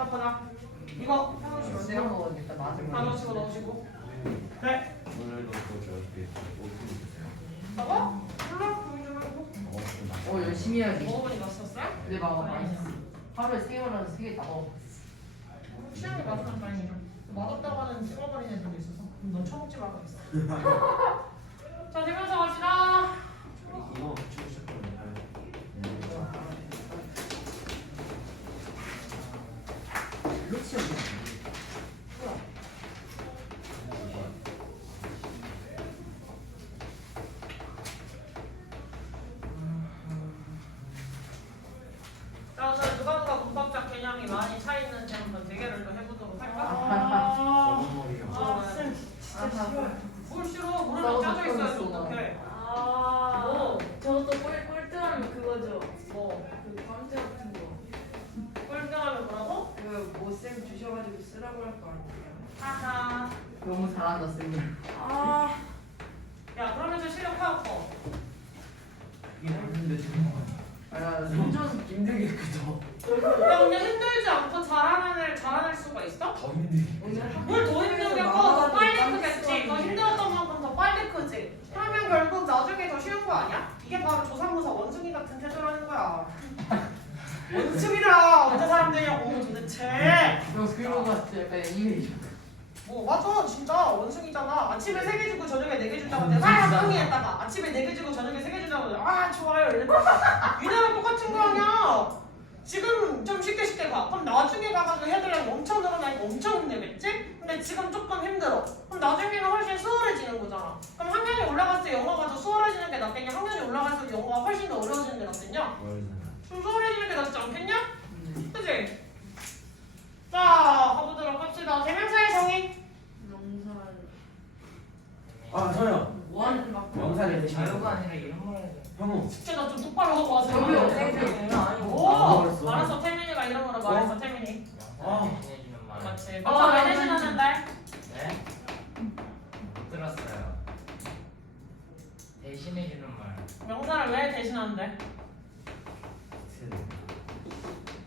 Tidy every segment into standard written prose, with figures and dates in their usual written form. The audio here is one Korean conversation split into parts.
자 보자. 이거 해보시면 돼요. 다 넣으시고 넣으시고. 네. 오늘도 또 저렇게 저거? 몰라. 조용히 좀 해보고. 열심히 해야지. 먹어보니 맛있었어요? 네, 맛있어. 하루에 3번은 3개 다 먹어. 취향이 맛있는 다행이죠. 맛없다고 하는 찍어버린 애들도 있어서. 너 처먹지 말고 있어. 자, 되면서 갑시다. 이거 붙이고 싶거든요. 자, 오늘 누가 문법적 개념이 많이 차 있는지 한번 대결을 좀 해보도록 할까? 머리가. 진짜 싫어. 뭘 싫어? 모르면 짜져 있어야지 어떡해. 뭐? 저것도 꼴등하면 그거죠. 뭐? 그 광재 같은 거. 꼴등하면 뭐라고? 그뭐쌤 주셔가지고 쓰라고 할 거 아니에요. 하하. 너무 잘한다, 쌤. 아. 야, 그러면서 실력 파악해. 이게 맞는데 지금. 손전 힘들게 그죠? 야, 근데 힘들지 않고 잘하는 수가 있어? 더 힘들게. 오늘 뭘 더 힘들게 커? 더 빨리 크겠지. 더 힘들었던 만큼 더 빨리 크지. 그러면 결국 나중에 더 쉬운 거 아니야? 이게 바로 조상무사 원숭이 같은 태도라는 거야. 원숭이들아, 어떤 사람들이냐고 도대체. 너 그런 거 같아. 약간 이미지. 뭐 맞아, 진짜 원숭이잖아. 아침에 3개 주고 저녁에 4개 준다고 내가 항의했다가 아침에 4개 주고 저녁에 3개 준다고 내가 좋아요 이랬다가 이대로 똑같은 거 아니야. 지금 좀 쉽게 가. 그럼 나중에 가가지고 해들랑 엄청 늘어나니까 엄청 힘들겠지? 근데 지금 조금 힘들어. 그럼 나중에는 훨씬 수월해지는 거잖아. 그럼 학년이 올라갔을 때 영어가 더 수월해지는 게 낫겠냐? 학년이 올라갈수록 영어가 훨씬 더 어려워지는 게 낫겠냐? 좀 수월해지는 게 낫지 않겠냐? 그치? 자, 가보도록 합시다. 대명사의 정의. 명사. 저요. 원 막. 명사를 자유가 아니라 이런 걸 해야 돼. 형우. 숙제 나 좀 똑바로 하고 와서. 저기 오! 어떻게 알았어, 태민이가 이름으로 말했어, 태민이. 대신해주는 말. 그렇지. 명사 왜 대신하는데? 네? 못 들었어요. 대신해주는 말. 명사를 왜 대신하는데?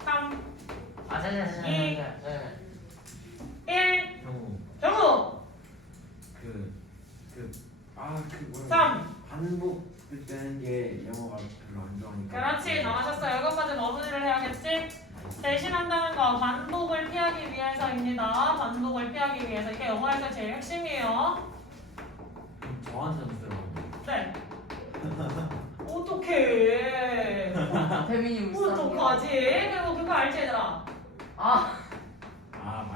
3, 아, 자자자자. 1, 형우. 경우! 그 뭐야? 3. 반복일 때는 게 영어가 별로 안 좋아하니까. 그렇지, 잘하셨어요. 이것까지 어분이를 해야겠지? 대신한다는 거 반복을 피하기 위해서입니다. 반복을 피하기 위해서. 이게 영어에서 제일 핵심이에요. 저한테도 들어가고. 네. 어떡해. 태민이 울산. 어떡하지? 그리고 그거 알지, 얘들아? 많이.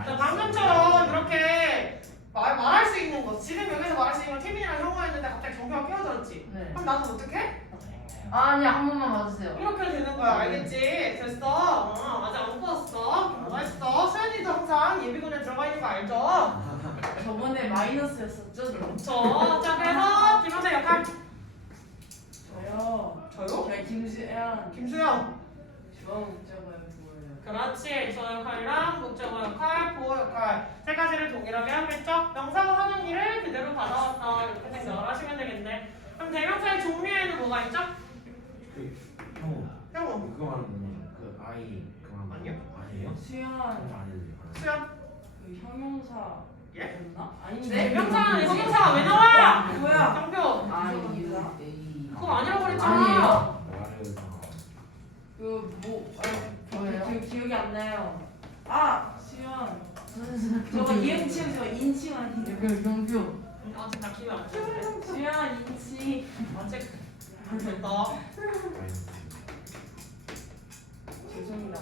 자, 방금처럼 이렇게 말할 수 있는 거. 지금 여기서 말할 수 있는 건 태민이랑 형우 했는데 갑자기 경표가 끼어들었지? 네. 그럼 나는 어떡해? 아니야, 한 번만 봐주세요. 이렇게 되는 거야. 알겠지? 됐어. 아직 안 풀었어. 뭐가 했어? 수현이도 항상 예비군에 들어가 있는 거 알죠? 저번에 마이너스였었죠, 저. 자, 그래서 김영사 역할. 저요. 저요? 저희 김수현. 김수영. 주어 목적어요, 그거예요. 그렇지. 저 역할이랑 목적어 역할, 보호 역할 세 가지를 동일하게 하겠죠? 명사가 하는 일을 그대로 받아왔다. 이렇게 생각을 하시면 되겠네. 그럼 대명사의 종류에는 뭐가 있죠? 형우. 형우. 그거 말하는 거냐? 그 아이 그거 말하는 거 아니요. 아니에요? 수현. 아니에요. 수영. 그 형용사. 예? 였나? 아닌데. 대명사는 형용사가 왜 나와? 뭐야? 경표. A. 그거 아니라고 그랬잖아. 아니에요. 그 기억이 안 나요. 수현. 저거 이응치음 저 인칭 아니에요? 그 경표. 아직 나 기회 안 줬는데. 수현 인칭. 아직 안 됐다. 죄송합니다.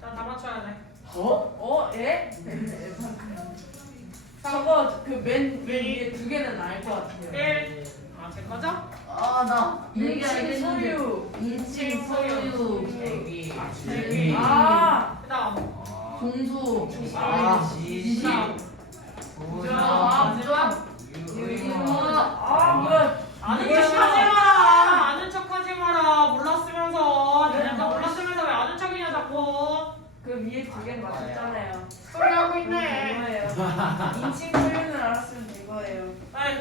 자, 다 맞춰야 돼. 예? 저거 그 맨 위에 두 개는 알 것 같아요. 1. 제 거죠? 나 얘기 안 인칭 했는데. 소유. 인칭 소유. 애기. 애기. 아. 그다음. 종수. 지시. 부정. 뭐야? 아는 척 하지 마라. 아는 척 하지 마라. 몰랐으면서. 내가 몰랐으면서 왜 아는 척이냐 자꾸. 그 위에 두 개는 맞췄잖아요. 소리 하고 있네. 이거예요. 인칭 소유는 알았으면 이거예요. 아이,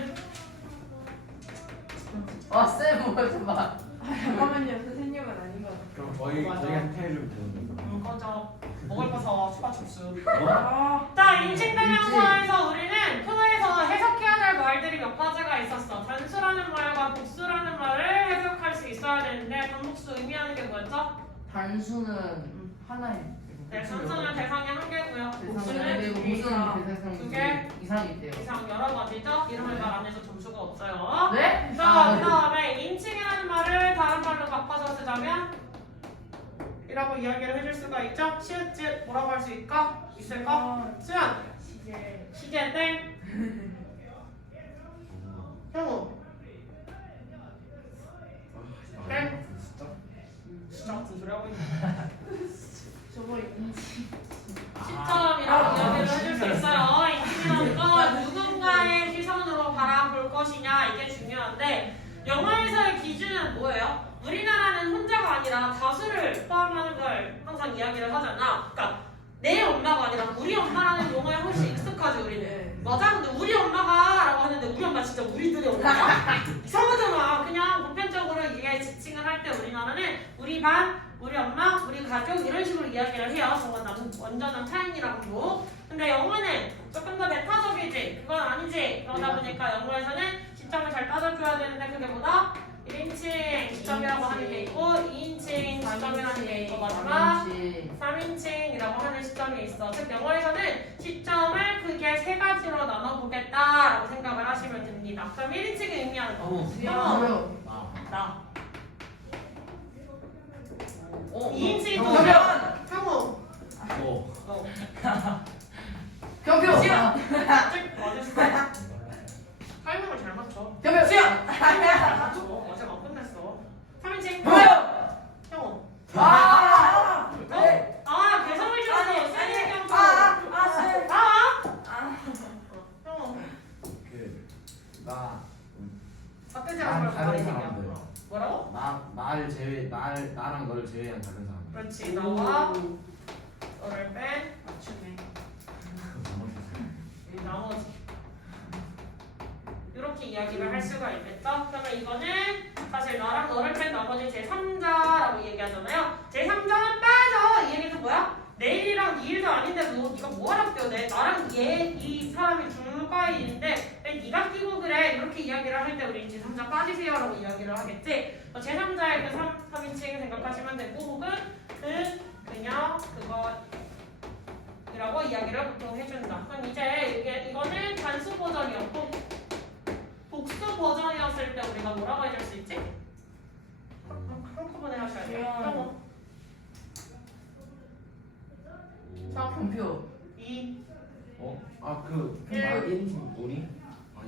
쌤 뭐야, 제발. 잠깐만요, 선생님은 아닌 것 같아요. 그럼 저희가 태를 보는 꺼져. 먹을 거 사. 추파춥스. 거. 자, 인칭대명사에서 우리는 표에서 해석해야 될 말들이 몇 가지가 있었어. 단수라는 말과 복수라는 말을 해석할 수 있어야 되는데 단복수 의미하는 게 뭐였죠? 단수는 하나의. 네, 단수는 대상이 한 개고요. 대상이 복수는 되고 복수는 대상 두 개 이상이 있대요. 이상 여러 가지죠? 이름을 말 안 해서 점수가 없어요. 네? 자, 그 다음에 인칭이라는 말을 다른 말로 바꿔서 쓰자면 이라고 이야기를 해줄 수가 있죠? 시읒 뭐라고 할 수 있을까? 수연! 시제 땡! 형우! 땡! 진짜 같은 소리 하고 있네. 저거 인지. 시점이라고 이야기를 해줄 수 있어요. 인칭이라는 건 누군가의 시선으로 바라볼 것이냐 이게 중요한데 영어에서의 기준은 뭐예요? 우리나라는 혼자가 아니라 다수를 포함하는 걸 항상 이야기를 하잖아. 그러니까 내 엄마가 아니라 우리 엄마라는 용어에 훨씬 익숙하지 우리는. 맞아? 근데 우리 엄마가 라고 하는데 우리 엄마 진짜 우리들의 엄마야? 이상하잖아. 그냥 보편적으로 이게 지칭을 할 때 우리나라는 우리 반, 우리 엄마, 우리 가족 이런 식으로 이야기를 해요. 정말 완전한 타인이라고. 근데 영어는 조금 더 메타적이지. 그건 아니지. 그러다 보니까 영어에서는 시점을 잘 따져줘야 되는데 그게 뭐다? 1인칭 시점이라고 하는 게 있고 2인칭 시점이라는 게 있고 마지막 3인칭이라고 하는 시점이 있어. 즉 영어에서는 시점을 크게 세 가지로 나눠보겠다라고 생각을 하시면 됩니다. 그럼 1인칭이 의미하는 거. 뭐요? 나. 어. 2인칭이 또 경변! 형우. 어. 경변! 맞았어. 타이밍을 잘 맞춰. 경변! 수영! 잘 맞춰. 어제 안 끝냈어. 3인칭. 경변! 형우. 아! 네. 아, 개성을 지었어. 세게 경수. 형우. 나 삿대질하는 다른 사람 사람들. 뭐라고? 나랑 너를 제외한 다른 사람들. 그렇지. 나와 너를 뺀 맞춤에 이 나머지 이렇게 이야기를 할 수가 있겠죠? 그러면 이거는 사실 나랑 너를 뺀 나머지 제3자라고 얘기하잖아요. 제3자는 빠져. 이 얘기는 뭐야? 내일이랑 니일도 아닌데 네가 뭐하러 껴? 나랑 이 사람이 둘과의 일인데 왜 네가 끼고 그래? 이렇게 이야기를 할 때 우리 제3자 빠지세요 라고 이야기를 하겠지. 제3자의 그 3인칭 생각하시면 되고 혹은 그녀, 그거이라고 이야기를 보통 해준다. 그럼 이제 이거는 단수 버전이었고 복수 버전이었을 때 우리가 뭐라고 해줄 수 있지? 한꺼번에 하셔야 돼요. 자, 경표. 2 그 1인칭 우리?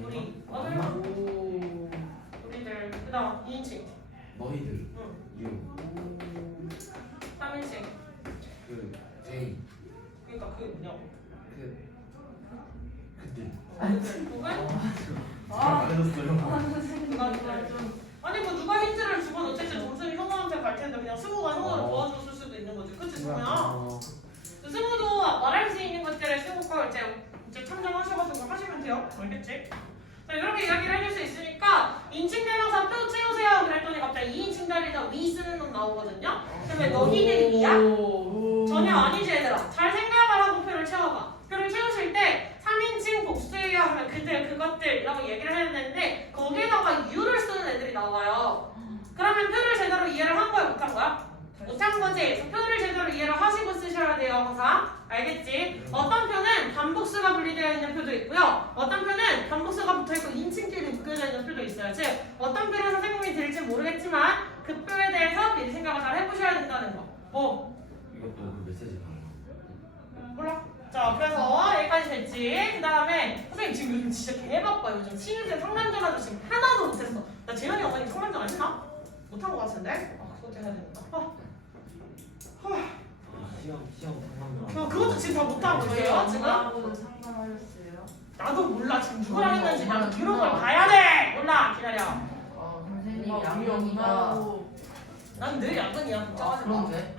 우리 아닌가? 우리들 그다음 2인칭 너희들. 응. 유. 3인칭 그 제이. 그러니까 그게 뭐냐고 그들. 혹은 말해줬어요. 누가 좀 아니 뭐 누가 힌트를 주건 어쨌든 점수는 형우한테 갈 텐데 그냥 승우가 형우를 도와줬을 수도 있는 거지. 그치 승우야? 승우도 말할 수 있는 것들을 승우가 이제 참정하셔가지고 하시면 돼요. 알겠지? 자, 이렇게 이야기를 해줄 수 있으니까 인칭 대명사 표 채우세요 그랬더니 갑자기 2인칭 자리에다 위 쓰는 놈 나오거든요. 그러면 너희들이 위야? 전혀 아니지 얘들아. 잘 생각을 하고 표를 채워봐. 표를 채우실 때 3인칭 복수해요 하면 그것들이라고 얘기를 해야 되는데 거기에다가 유를 쓰는 애들이 나와요. 그러면 표를 제대로 이해를 한 거야 못한 거야? 못한 거지. 그래서 표를 제대로 이해를 하시고 쓰셔야 돼요 항상. 알겠지? 어떤 표는 반복수가 분리되어 있는 표도 있고요. 어떤 표는 반복수가 붙어있고 인칭끼리 묶여져 있는 표도 있어요. 즉 어떤 표를 선생님이 들을지 모르겠지만 그 표에 대해서 미리 생각을 잘 해보셔야 된다는 거. 이것도 그 메시지 가요. 몰라. 자, 그래서 여기까지 됐지. 그 다음에 선생님 지금 요즘 진짜 개바빠요. 요즘 신입생 상담전화도 지금 하나도 못했어. 나 재현이 어머니 상담전 안 했나? 못한 거 같은데? 그것도 해야 되는다. 시험 상담. 그것도 지금 다 못하고 있어요 지금? 하고도 상담하셨어요? 나도 몰라. 지금 누구랑 했는지 나도 기록을 봐야 돼. 몰라. 기다려. 선생님 우리 양면이가. 엄마하고 난 늘 야근이야. 걱정하지 마. 그런데?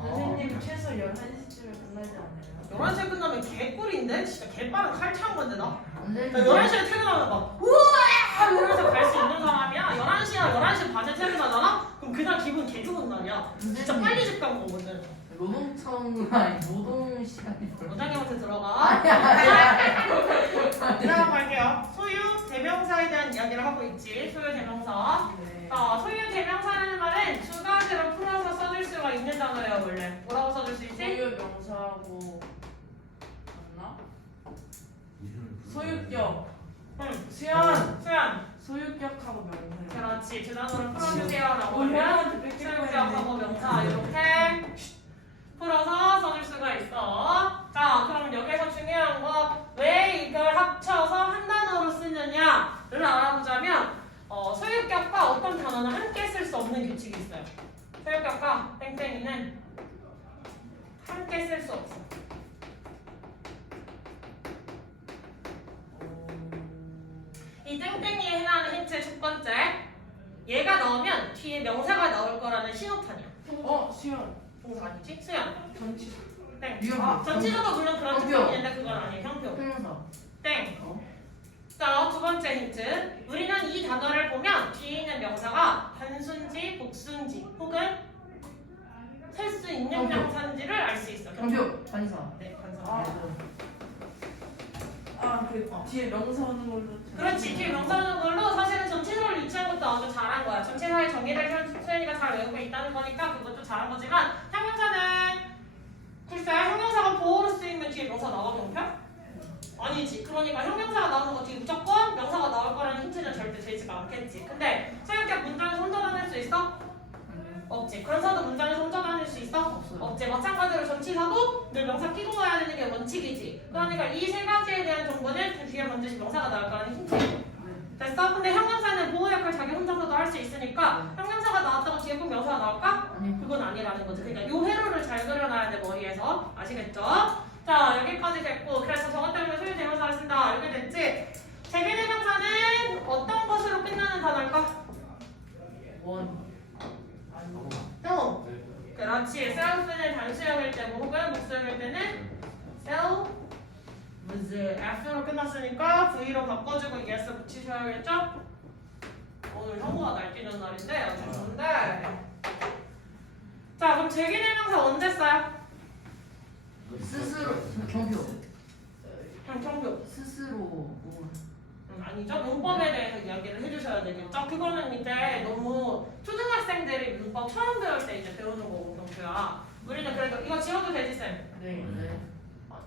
선생님 최소 11시쯤에 끝나지 않아요? 11시에 끝나면 개꿀인데? 진짜 개빠른 칼차한 건데 나? 선생님. 나 11시에 퇴근하면 막 우와! 이러면서 갈 수 있는 사람이야. 11시나 11시 반에 퇴근하잖아? 그럼 그 그날 기분 개 좋은 날이야. 진짜 빨리 집 간 거거든. 노동청 아니 노동 시간이 원장님한테 들어가. 아니야. 그다음 갈게요. 소유 대명사에 대한 이야기를 하고 있지. 소유 대명사. 네. 소유 대명사라는 말은 두 가지로 풀어서 써줄 수가 있는 단어예요. 원래 뭐라고 써줄 수 있지? 소유 명사하고 맞나? 소유격. 수연. 수연. 소유격하고 명사. 그렇지. 두 단어를 풀어주세요라고 하면 올려한테 뺏길 소유격하고 뻔했네. 명사 이렇게 풀어서 써줄 수가 있어. 자, 그럼 여기서 중요한 거 왜 이걸 합쳐서 한 단어로 쓰느냐를 알아보자면 소유격과 어떤 단어는 함께 쓸 수 없는 규칙이 있어요. 소유격과 땡땡이는 함께 쓸 수 없어. 이 땡땡이에 해당하는 힌트 첫 번째. 얘가 나오면 뒤에 명사가 나올 거라는 신호탄이야. 수연. 동사 아니지? 수연. 전치. 땡. 위험해. 전치사도 물론 그런 형표. 특성이 있는데 그건 아니에요. 형표. 형용사. 땡. 어? 자, 두 번째 힌트. 우리는 이 단어를 보면 뒤에 있는 명사가 단순지, 복순지 혹은 셀 수 있는 형표. 명사인지를 알 수 있어. 형표. 반사. 네, 반사. 그 뒤에 명사 오는 걸로. 그렇지. 뒤에 명사 오는 걸로 사실은 전치사를 유치한 것도 아주 잘한 거야. 전치사의 정의를 수연이가 잘 외우고 있다는 거니까 그것도 잘한 거지만 형용사는 글쎄 형용사가 보호로 쓰이면 뒤에 명사 나가면 형편? 아니지. 그러니까 형용사가 나오는 거 뒤에 무조건 명사가 나올 거라는 힌트는 절대 되지가 않겠지. 근데 소유격 문장에서 혼자 다닐 수 있어? 없지. 관사도 문장에서 혼자 다닐 수 있어? 없어요. 없지. 마찬가지로 전치사도 늘 명사 끼고 가야 되는 게 원칙이지. 그러니까 이 세 가지에 대한 정보는 그 뒤에 반드시 명사가 나올 거라는 힌트. 됐어? 근데 형용사는 보호 역할 자기 혼자서도 할 수 있으니까 형용사가 나왔다고 뒤에 꼭 명사가 나올까? 아니. 그건 아니라는 거지. 그러니까 요 회로를 잘 그려놔야 돼 머리에서. 아시겠죠? 자, 여기까지 됐고 그래서 저것 때문에 소유 대명사를 쓴다. 이렇게 됐지? 재개 대명사는 어떤 것으로 끝나는 단어일까? 원. 또 그렇지. self는 단수형일 때고 혹은 목수형일 때는 self F로 끝났으니까 V로 바꿔주고 ES 붙이셔야겠죠? 오늘 형우가 날뛰는 날인데 아주 좋은데. 자, 그럼 재개대명사 언제 써요? 스스로. 경표. 형평교. 스스로 뭐. 아니죠? 문법에 대해서 이야기를 해주셔야 되겠죠? 그거는 이제 너무 초등학생들이 문법 처음 배울 때 이제 배우는 거고 경표야. 우리는 그래도 이거 지워도 되지 쌤? 네.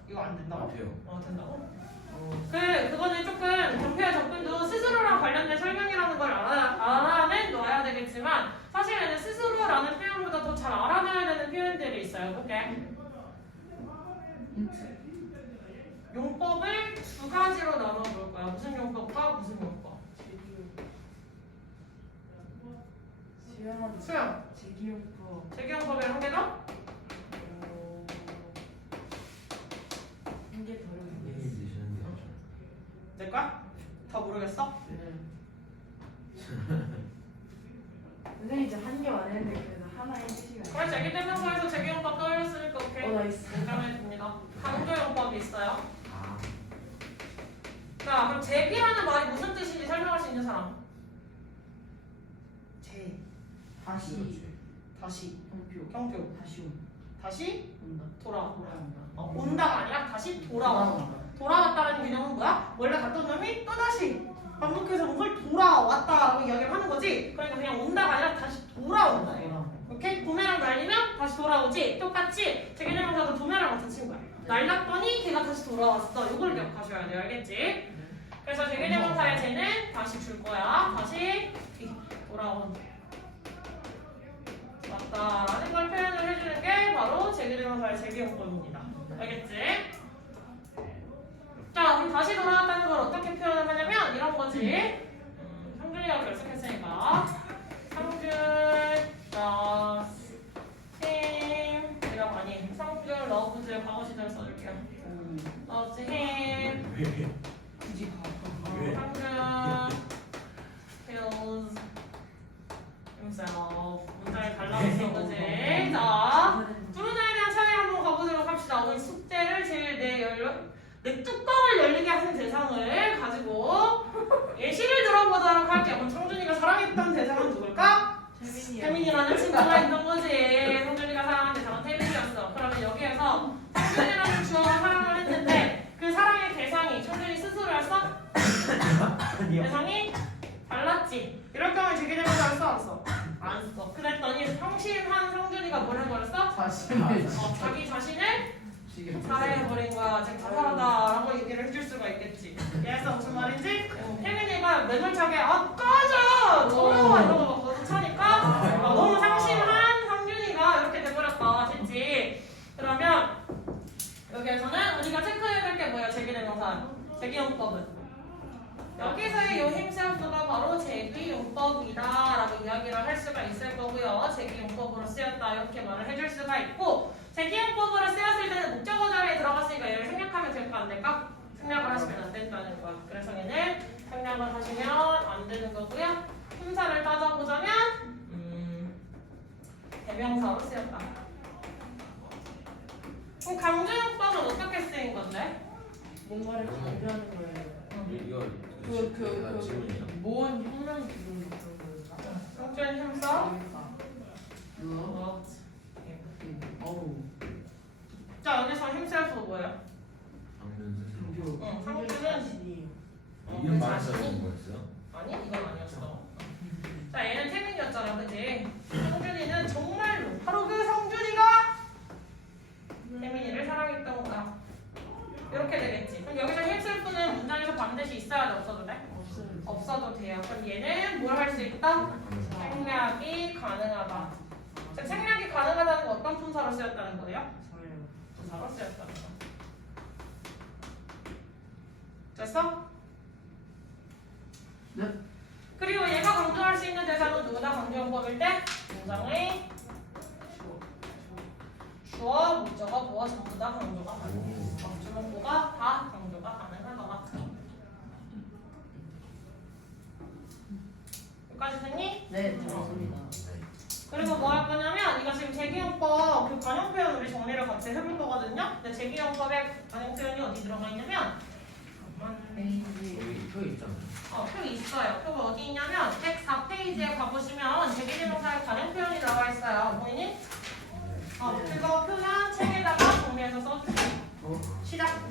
이거 안 된다고? 돼요. 된다고? 그거는 조금 경표의 접근도 스스로랑 관련된 설명이라는 걸 알아는 놔야 되겠지만 사실은 스스로라는 표현보다 더 잘 알아놔야 되는 표현들이 있어요. 그게 힌트. 용법을 두 가지로 나눠볼 거야. 무슨 용법과 무슨 용법? 수영. 제기용법. 재기용법에 한 개 더? 한개 더. 될까? 더 모르겠어? 선생님 이제 한 개 완했는데 그래도 하나의 시간. 그래, 재기대명사에서 재기용법 떠올렸으니까 오케이. 나이스. 인정해줍니다. 강조용법이 있어요. 아, 자, 그럼 재기라는 말이 무슨 뜻인지 설명할 수 있는 사람? 재. 다시. 다시. 경표. 경표. 다시 다시 온다. 돌아온다. 돌아온다. 온다가 아니라 다시 돌아온다. 돌아왔다는 개념은 뭐야? 원래 갔던 놈이 또다시 반복해서 뭔가 돌아왔다라고 이야기를 하는 거지. 그러니까 그냥 온다가 아니라 다시 돌아온다. 오케이? 부메랑 날리면 다시 돌아오지. 똑같이 재개대명사도 부메랑 같은 친구야. 날렸더니 걔가 다시 돌아왔어. 이걸 기억하셔야 돼요. 알겠지? 그래서 재개대명사의 쟤는 다시 줄 거야. 다시 돌아온. 맞다라는 걸 표현을 해주는 게 바로 재개대명사의 재개용법입니다. 알겠지? 자, 그럼 다시 돌아왔다는 걸 어떻게 표현을 하냐면 이런 거지. 상준이가 결석했으니까 상준 팀 이라고 아니 상준 러브즈 과거 시절 써줄게요. 러브즈 힘 굳이 가. 상준 feels himself 문장을 달라고 쓴 거지. 자, 뚜루나에 대한 차이 한번 가보도록 합시다. 오늘 숙제를 제일 내 뚜껑을 열리게 하는 대상을 가지고 예시를 들어보도록 할게요. 그럼 창준이가 사랑했던 대상은 누굴까? 태민이라는 친구가 있는 거지. 성준이가 사랑하는 대상은 태민이었어. 그러면 여기에서 성준이라는 주어가 사랑을 했는데 그 사랑의 대상이 성준이 스스로였어? 대상이 달랐지. 이럴 경우에 제기대명사를 써 안 써? 안 써. 그랬더니 성심한 성준이가 뭘 해버렸어? 자신을 자기 자신을 지금 살해해버린 거야. 즉 자살하다라고 얘기를 해줄 수가 있겠지. 이해했어? 무슨 말인지? 태민이가 매몰차게 꺼져! 더러워! 이러고 막 거듭 차니까 너무 상심한 성준이가 이렇게 돼버렸다. 됐지? 그러면 여기에서는 우리가 체크해야 될 게 뭐야? 제기대명사. 제기용법은 여기서의 요 힘세우도가 바로 제기용법이다라고 이야기를 할 수가 있을 거고요. 제기용법으로 쓰였다 이렇게 말을 해줄 수가 있고 제기용법으로 쓰였을 때는 목적어 자리에 들어갔으니까 얘를 생략하면 될까 안 될까? 생략을 하시면 안 된다는 거야. 그래서 얘는 생략을 하시면 안 되는 거고요. 품사를 따져보자면 대명사로 쓰였다. 그럼 강조용법은 어떻게 쓰인 건데? 뭔가를 강조하는 거예요. 이거 질문이에요. 모은 혁명 기준 그런 거였나? 성준 힘써? 그거 어우 자 여기서 힘세우도 뭐예요? 방금 스스로. 경교 응, 상준은 자신이 이름 말해서 거였어요? 아니 이건 아니었어. 자 얘는 태민이었잖아, 그지? 성준이는 정말로 바로 그 성준이가 태민이를 사랑했던 거야. 이렇게 되겠지. 그럼 여기서 힘셀프는 문장에서 반드시 있어야 돼, 없어도 돼? 없어도 돼요. 그럼 얘는 뭘 할 수 있다? 생략이 가능하다. 즉 생략이 가능하다는 건 어떤 품사로 쓰였다는 거예요? 부사로 쓰였다는 거. 됐어? 네. 그리고 얘가 강조할 수 있는 대상은 누구나 강조용법일 때 문장의 주어, 목적어, 보어 전부 다 강조가 가능해요. 주목보가 다 강조가 가능하다. 여기까지 됐니? 네 들었습니다. 그리고 뭐 할 거냐면 이거 지금 제기용법 그 관용 표현 우리 정리를 같이 해볼 거거든요. 근데 제기용법의 관용 표현이 어디 들어가 있냐면 페이지 여기 표 있잖아요. 표 있어요. 표가 어디 있냐면 104페이지에 가보시면 제기대명사의 관용 표현이 나와 있어요. 보이니? 그거 표현 책에다가 정리해서 써주세요. 시작.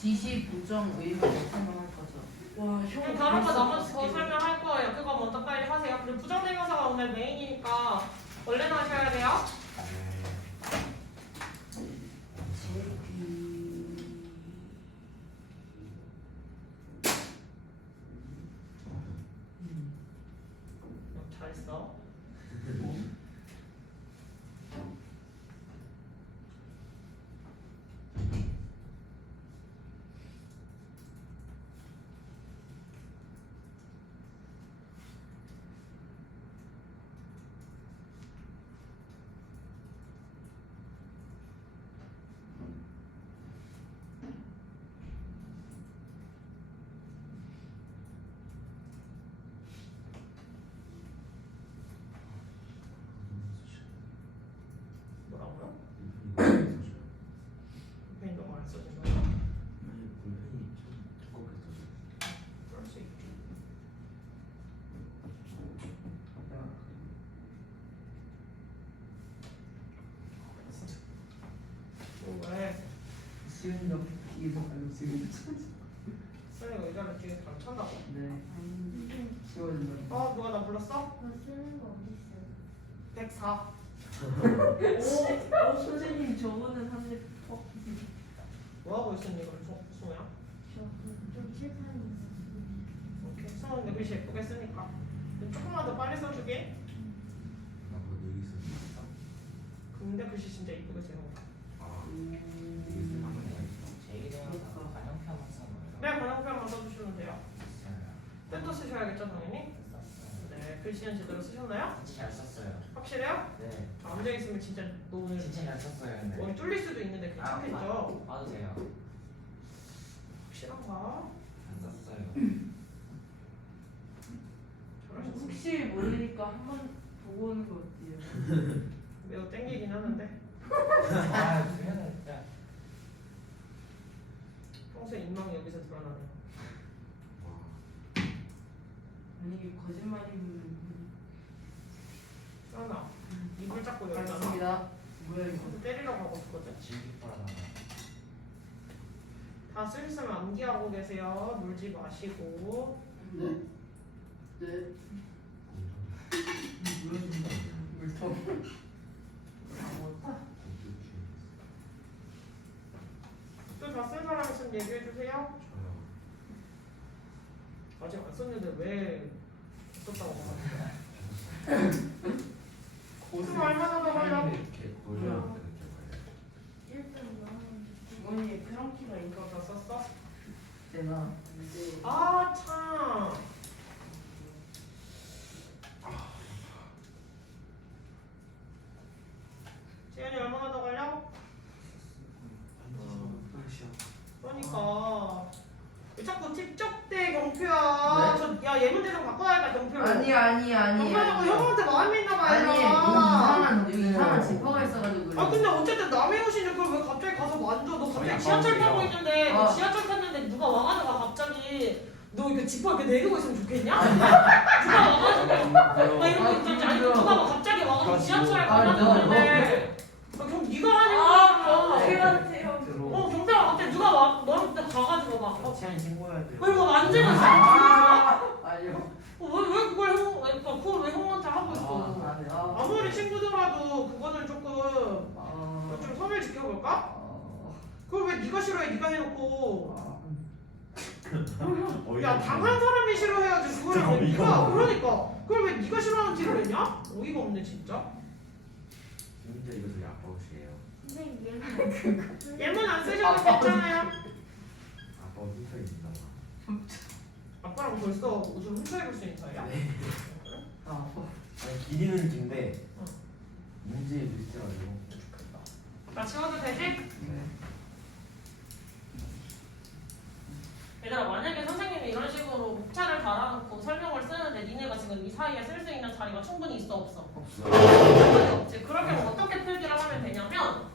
지시 부정 의무 설명할 거죠. 와 그럼 다른 거 나머지 더 설명할 거예요. 그거 먼저 빨리 하세요. 그리고 부정대명사가 오늘 메인이니까 원래 하셔야 돼요. 잘했어. 뭐라고요? 펜 너무 안 써진 거야? 볼펜이 좀 두껍게 써져. 그럴 수 있지. 왜? 시은 역 이거 말고 지금 쌤이 의자를 뒤에 잘 쳤나봐. 네 지워진다. 누가 나 불렀어? 너 쓰는 거 어디 있어요? 104. 선생님 저거는 한대 뭐 하고 있었니 그럼 승우야? 저좀 칠판이 있어요. 오케이. 승우는 글씨 예쁘게 쓰니까. 조금만 더 빨리 써주게. 나보다 여기 있었어. 근데 글씨 진짜 예쁘게 쓰는 거. 아, 되게 쓸만한 거 있어. 제기대명사가 관용 표현만 쓰는 거예요. 네, 번역표만 써주시면 돼요. 썼어요. 뜻도 쓰셔야겠죠, 당연히. 썼어요. 네, 글씨는 제대로 쓰셨나요? 진짜 잘 썼어요. 확실해요? 네. 앉아있으면 진짜 너 오늘 진짜 잘 썼어요. 근데. 머리 뚫릴 수도 있는데 괜찮겠죠? 봐도 돼요. 확실한가? 잘 썼어요. 잘하셨습니다. 혹시 모르니까 한번 보고 오는 거 어때요? 매우 땡기긴 하는데 아, 그러면 진짜. 평소에 인망이 여기서 드러나네요. 붙잡고 열잖아. 알겠습니다. 뭐야 이거? 그래서 때리려고 하고 있거든. 질기파라. 다 슬슬 암기하고 계세요. 놀지 마시고. 네. 네. 물통. 또 다 쓴 사람 있으면 얘기해 주세요. 아직 안 썼는데 왜 썼다고 말하는 거야? 얼마나 더 걸려? 이렇게 보여요. 일단 영어는 이건이 크런키가 이거 다 썼어? 제가 아 참. 지현이 얼마나 더 걸려? 그러니까 왜 자꾸 팁적대 경표야. 네? 야 예문제 좀 바꿔 야겠다 경표로. 아니. 경표하고 형한테 마음이 있나 봐요. 아니 여기 이상한 지퍼가 있어가지고. 아 근데 어쨌든 남의 옷인데 그걸 왜 갑자기 가서 만져? 너 갑자기 아니, 지하철 타고 아까워요. 있는데 너 어. 지하철 탔는데 누가 와가지고 갑자기 너 이거 지퍼 이렇게 내리고 있으면 좋겠냐? 누가 와가지고 막 이런 거 있잖지. 아니 누가 막 갑자기 와가지고 지하철에 가려고 하는데 그럼 네가 하는 거야. 걔한테요. 경찰 갑자기 누가 와 너한테 가가지고 막 치안 신고해야 돼요. 왜 이거 만지면서 아니요. 왜 그걸 형 그러니까 그걸 왜 형한테 하고 있어? 아니 아무리 친구더라도 그거는 조금 좀 선을 지켜볼까? 그걸 왜 네가 싫어해? 네가 해놓고 야 당한 사람이 싫어해야지 그거를 왜 어이가 네가 없네. 그러니까 그걸 왜 네가 싫어하는 티를 내냐? 어이가 없네 진짜. 진짜 이거 되게 아까우시게요. 선생님 얘는 예문 안 쓰셔도 괜찮아요. 아빠 훔쳐 입는다. 아빠랑 벌써 옷을 훔쳐 입을 수 있는 사이야? 네. 아니 길이는 긴데 문제에 비슷해가지고. 나 치워도 되지? 네. 얘들아 만약에 선생님이 이런 식으로 목차를 달아놓고 설명을 쓰는데 니네가 지금 이 사이에 쓸 수 있는 자리가 충분히 있어 없어? 없어요. 충분히 없지. 그럴 경우 어떻게 필기를 하면 되냐면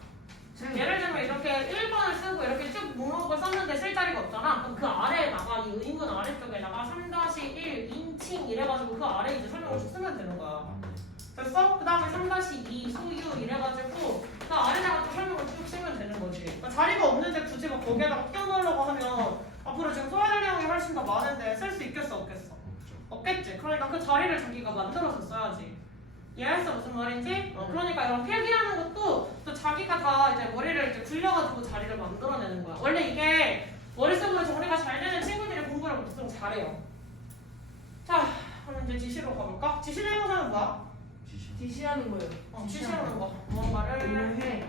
예를 들면 이렇게 1번을 쓰고 이렇게 쭉 목록을 썼는데 쓸 자리가 없잖아. 그럼 그 아래에다가 이 의문 아래쪽에다가 3-1 인칭 이래가지고 그 아래에 이제 설명을 쭉 쓰면 되는 거야. 됐어? 그 다음에 3-2 소유 이래가지고 그 아래다가 또 설명을 쭉 쓰면 되는 거지. 그러니까 자리가 없는데 굳이 막 거기에다가 끼워넣으려고 하면 앞으로 지금 써야 될 내용이 훨씬 더 많은데 쓸 수 있겠어 없겠어? 없겠지. 그러니까 그 자리를 자기가 만들어서 써야지. 이해했어 무슨 말인지? 그러니까 이런 필기하는 것도 또 자기가 다 이제 머리를 이제 굴려가지고 자리를 만들어내는 거야. 원래 이게 머릿속으로 정리가 잘 되는 친구들이 공부를 보통 잘해요. 자, 그럼 이제 지시로 가볼까? 지시 대명사는 뭐야? 지시하는 거예요. 지시하는 거. 무언가를 해.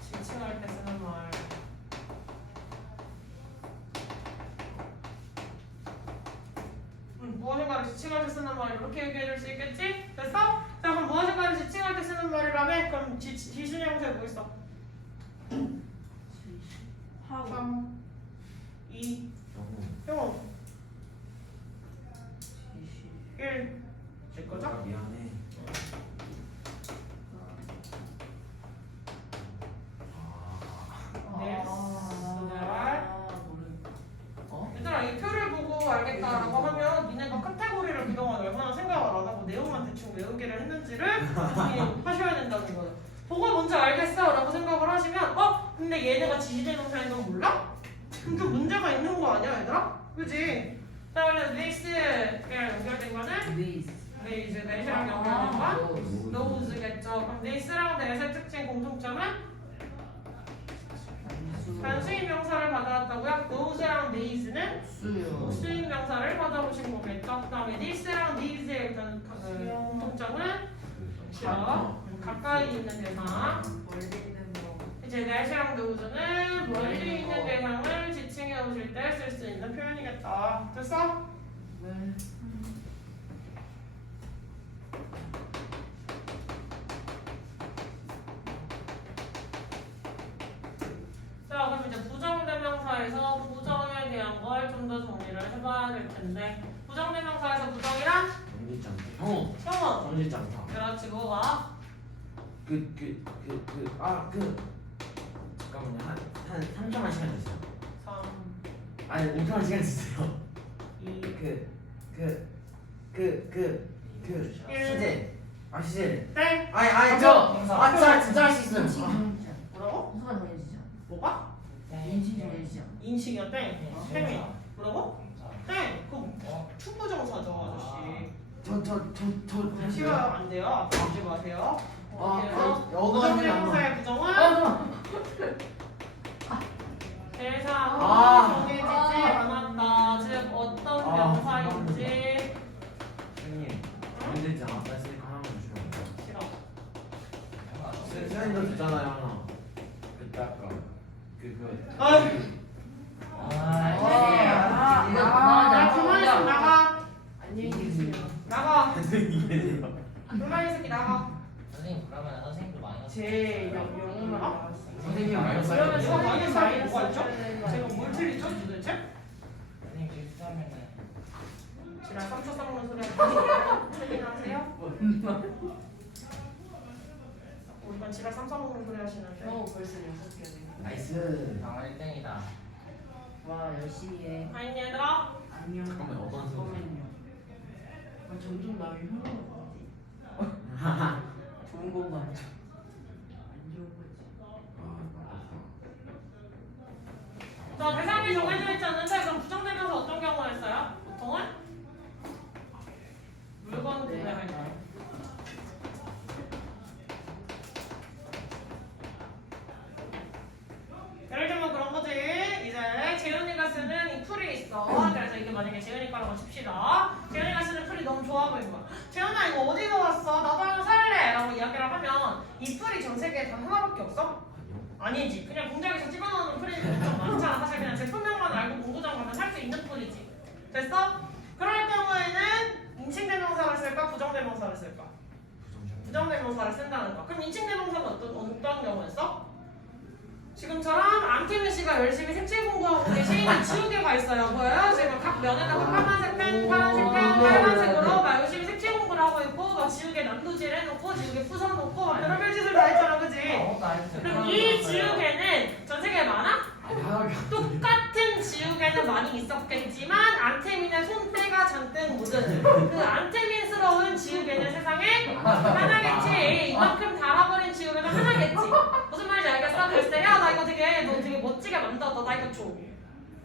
지칭할 때 쓰는 말. 무엇인가를 지칭할 때 쓰는 말 이렇게 얘기해 줄 수 있겠지? 됐어? 자 그럼 무엇인가를 지칭할 때 쓰는 말이라며? 그럼 지시형태 뭐 있어? 하고 3 2 형 1 될 거죠? 미안해. 네. 어? 얘들아 이 표를 보고 알겠다라고 하면 니네가 카테고리를 그동안 얼마나 생각을 안 하고 내용만 대충 외우기를 했는지를 하셔야 된다는 거예요. 보고 먼저 알겠어 라고 생각을 하시면 근데 얘네가 지시대명사인 건 몰라? 그럼 좀 문제가 있는 거 아니야 얘들아? 그지? 자 그래서 this랑 연결된 거는 these, that이랑 연결된 건 those겠죠. 그럼 this랑 that의 특징 공통점은 단수인 명사를 받아왔다고요? those랑 these는 수인 명사를 받아보신 거겠죠. 그 다음에 this랑 these의 공통점은 가까이 있는 대상. 멀리 있는 거. 이제 that이랑 those는 멀리 있는 대상을 지칭해 오실 때 쓸 수 있는 표현이겠다. 됐어? 네. 자 그럼 이제 부정대명사에서 부정에 대한 걸 좀 더 정리를 해봐야 될 텐데 부정대명사에서 부정이란? 정리지 않다. 형. 형은? 정리지 않다. 그렇지 뭐가? 잠깐만요. 한 3초만 시간 주세요. 3 아니 5천 시간 주세요. 2 시제. 아 시제. 땡. 아니 진짜 할 수 있어요. 인칭 정해지자. 뭐라고? 순서가 정해지자. 뭐가? 인칭 정해지자. 인칭이야 땡. 땡이. 뭐라고? 땡. 그럼 어? 투부정사죠 아저씨. 저 싫어요 안 돼요. 앞에 오지 마세요. 그래서 영어가 부정대명사의 부정은 대상이 정해지지 않았다. 즉 어떤 명사인지 선생님 힘들지 않았으니까 하나만 주시면 싫어. 수현이도 주잖아요 하나. 그때 아까 나 그만했으면 나가. 안녕히 계세요. 나가. 이게 돼요. 그만 이 새끼 나가. 선생님 그러면 선생님도 마이너스 제 영어만 나왔어요. 선생님 마이너스 그러면 저 알려주세요. 마이너스 하면 뭐가 있죠? 제가 뭘 틀리죠 도대체? 선생님 실수하면은 지랄 3초 쌍문 소리 하시고 퇴근하세요? 우리반 지랄 3초 쌍문 소리 하시는데 벌써 6개네. 나이스. 방어 1등이다. 와 열심히 해. 아니 얘들아 안녕. 잠깐만, 어떤 소리? 잠깐만요. 점점 나이 흉내가 나지. 좋은 건가 안 좋은 거지. 자 대상이 정해져 있지 않는데 그럼 부정되면서 어떤 경우를 써요? 보통은? 물건 구매할 때 예를 들면 그런 거지. 이제 재현이가 쓰는 이 풀이 있어. 그래서 이게 만약에 재현이 거라고 칩시다. 재현이가 쓰는 풀이 너무 좋아 보이는 거야. 재현아 이거 어디서 왔어? 나도 하나 살래 라고 이야기를 하면 이 풀이 전 세계에 단 하나밖에 없어? 아니지. 그냥 공장에서 찍어놓는 풀이 엄청 많잖아. 사실 그냥 제품명만 알고 공구장 가면 살 수 있는 풀이지. 됐어? 그럴 경우에는 인칭대명사를 쓸까? 부정대명사를 쓸까? 부정대명사를 쓴다는 거. 그럼 인칭대명사는 어떤 경우에 써? 지금처럼 안태민 씨가 열심히 색칠 공부하고 계신 이 지우개가 있어요. 보여요? 지금 각 면에다가 파란색 펜, 파란색 펜, 빨간색으로 막 열심히 색칠 공부를 하고 있고 막 지우개 난도질 해놓고 지우개 부숴놓고 막 별의별 짓을 다 했잖아, 그지? 그럼 이 지우개는 전 세계에 많아? 똑같은 지우개는 많이 있었겠지만 안태민의 손때가 잔뜩 묻은 그 안태민스러운 지우개는 세상에 하나겠지. 이만큼 달아버린 지우개는 하나겠지. 무슨 말인지 알겠어? 글쎄 야 나 이거 너 되게 멋지게 만들었다. 나 이거 줘.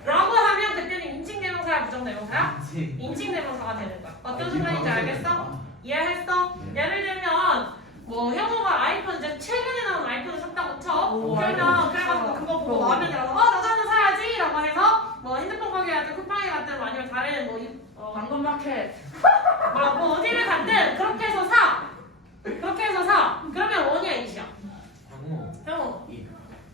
라고 하면 그때는 인칭대명사야 부정대명사야? 인칭대명사가 되는 거야. 어떤 순간인지 알겠어? 이해했어? 예를 들면 뭐 형우가 아이폰 이제 최근에 나온 아이폰을 샀다고 쳐. 그러면 그래가지고 그거 보고 마음에 들어서 나도 하나 사야지 라고 해서 뭐 핸드폰 가게 갔든 쿠팡에 갔든 아니면 다른 당근마켓. 뭐 어디를 갔든 그렇게 해서 사. 그러면 원이야 인이야? 형우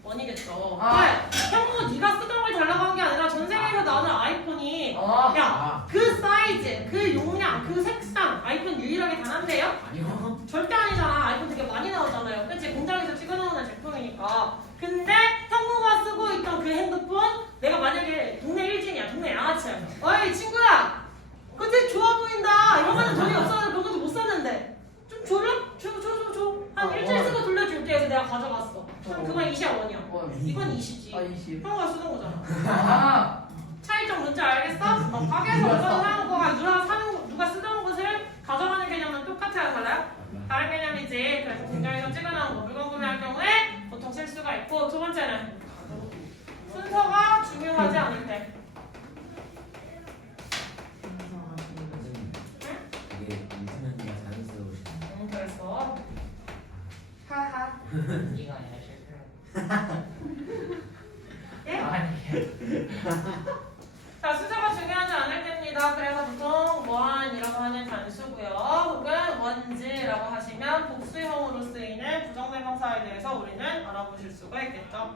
원이겠죠. 그래 형우 네가 쓰던 걸 달라고 한 게 아니라 전 세계에서 나오는 아이폰이 야 그 사이즈, 그 용량, 그 색상 아이폰 유일하게 단 한 대요? 아니요. 절대 아니잖아. 아이폰 되게 많이 나오잖아요. 그치? 공장에서 찍어놓는 제품이니까. 근데 형우가 쓰고 있던 그 핸드폰 내가 만약에 동네 일진이야. 동네 양아치야. 어이 친구야 그거 되게 좋아 보인다. 이러면 돈이 없어서 그것도 못 샀는데 좀 줘라? 줘. 한 일주일 쓰고 돌려줄게 해서 내가 가져갔어. 그럼 그건 20이야 원이야. 이건 20지. 20. 형우가 쓰는 거잖아. 차이점 뭔지 알겠어? 가게에서 물건 사는 거가 누가 쓰던 것을 가져가는 개념은 똑같아요, 달라요? 다른 개념이지. 그래서 공장에서 찍어놓은 거 물건 구매할 경우에 보통 실수가 있고 두 번째는 순서가 중요하지 않을 때. 이게 유진언니가 자연스러우시네. 그랬어. 하하. 이가 아니라 실패. 예? 아니. 자, 순서가 중요하지 않을 때입니다. 그래서 보통 원이라고 하는 단수고요. 혹은 원지라고 하시면 복수형으로 쓰이는 부정대명사에 대해서 우리는 알아보실 수가 있겠죠.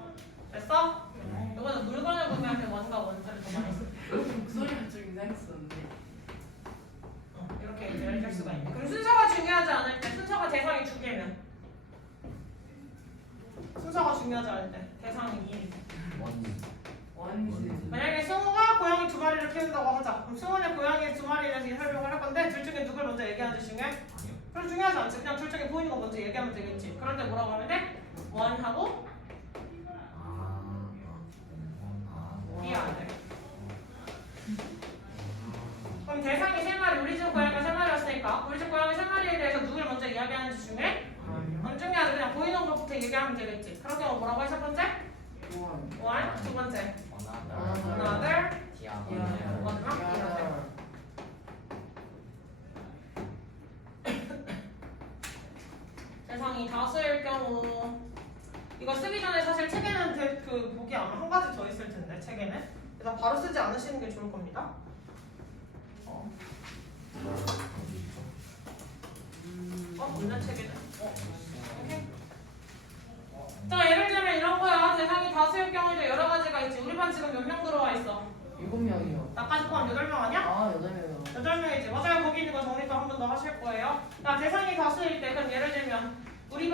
됐어? 이거는 물건을 구매할 때 원과 원지를 더 많이 써요. 목소리가 좀 이상했었는데. 이렇게 얘기를 할 수가 있네. 그럼 순서가 중요하지 않을 때, 순서가 대상이 두 개면 순서가 중요하지 않을 때 대상이 1. 원지. 만약에 승우가 고양이 2마리를 키운다고 하자. 그럼 승우는 고양이 2마리에 대해서 설명을 할 건데 둘 중에 누굴 먼저 얘기하는 게 중요해? 별로 중요하지 않지. 그냥 둘 중에 보이는 거 먼저 얘기하면 되겠지. 그런데 뭐라고 하면 돼? 원하고 B야 돼. 그럼 대상이 3마리, 우리 집 고양이가 3마리였으니까 우리 집 고양이 3마리에 대해서 누굴 먼저 이야기하는지 중에 원중에 그냥 보이는 것부터 얘기하면 되겠지. 그렇게 하면 뭐라고 해? 첫 번째? one. 두 번째? another. 마지막? another. 대상이 다수일 경우 이거 쓰기 전에 사실 책에는 그 보기 아마 한 가지 더 있을 텐데 책에는 그래서 바로 쓰지 않으시는 게 좋을 겁니다. 없는 책에는. 오케이. 자 예를 들면 이런 거야. 대상이 다수일 경우에도 여러 가지가 있지. 우리 반 지금 몇 명 들어와 있어? 7명이요. 나까지 포함 8명 아니야? 아 8명이요. 8명이지. 맞아요. 거기 있는 거 정리도 한 번 더 하실 거예요. 자 대상이 다수일 때 그럼 예를 들면 우리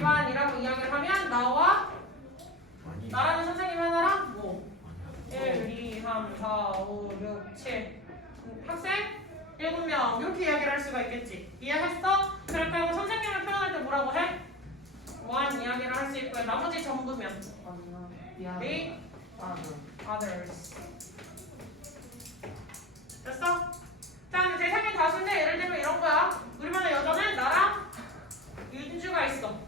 반이라고 이야기를 하면 나와 나라는 선생님 하나랑 뭐 1, 2, 3, 4, 5, 6, 7 학생 7명 이렇게 이야기를 할 수가 있겠지. 이해했어? 그러니까 선생님을 표현할 때 뭐라고 해? one 이야기를 할 수 있고요. 나머지 전부면 be others. 됐어? 자, 근데 대상이 다수인데 예를 들면 이런 거야. 우리 반에 여자는 나랑 윤주가 있어.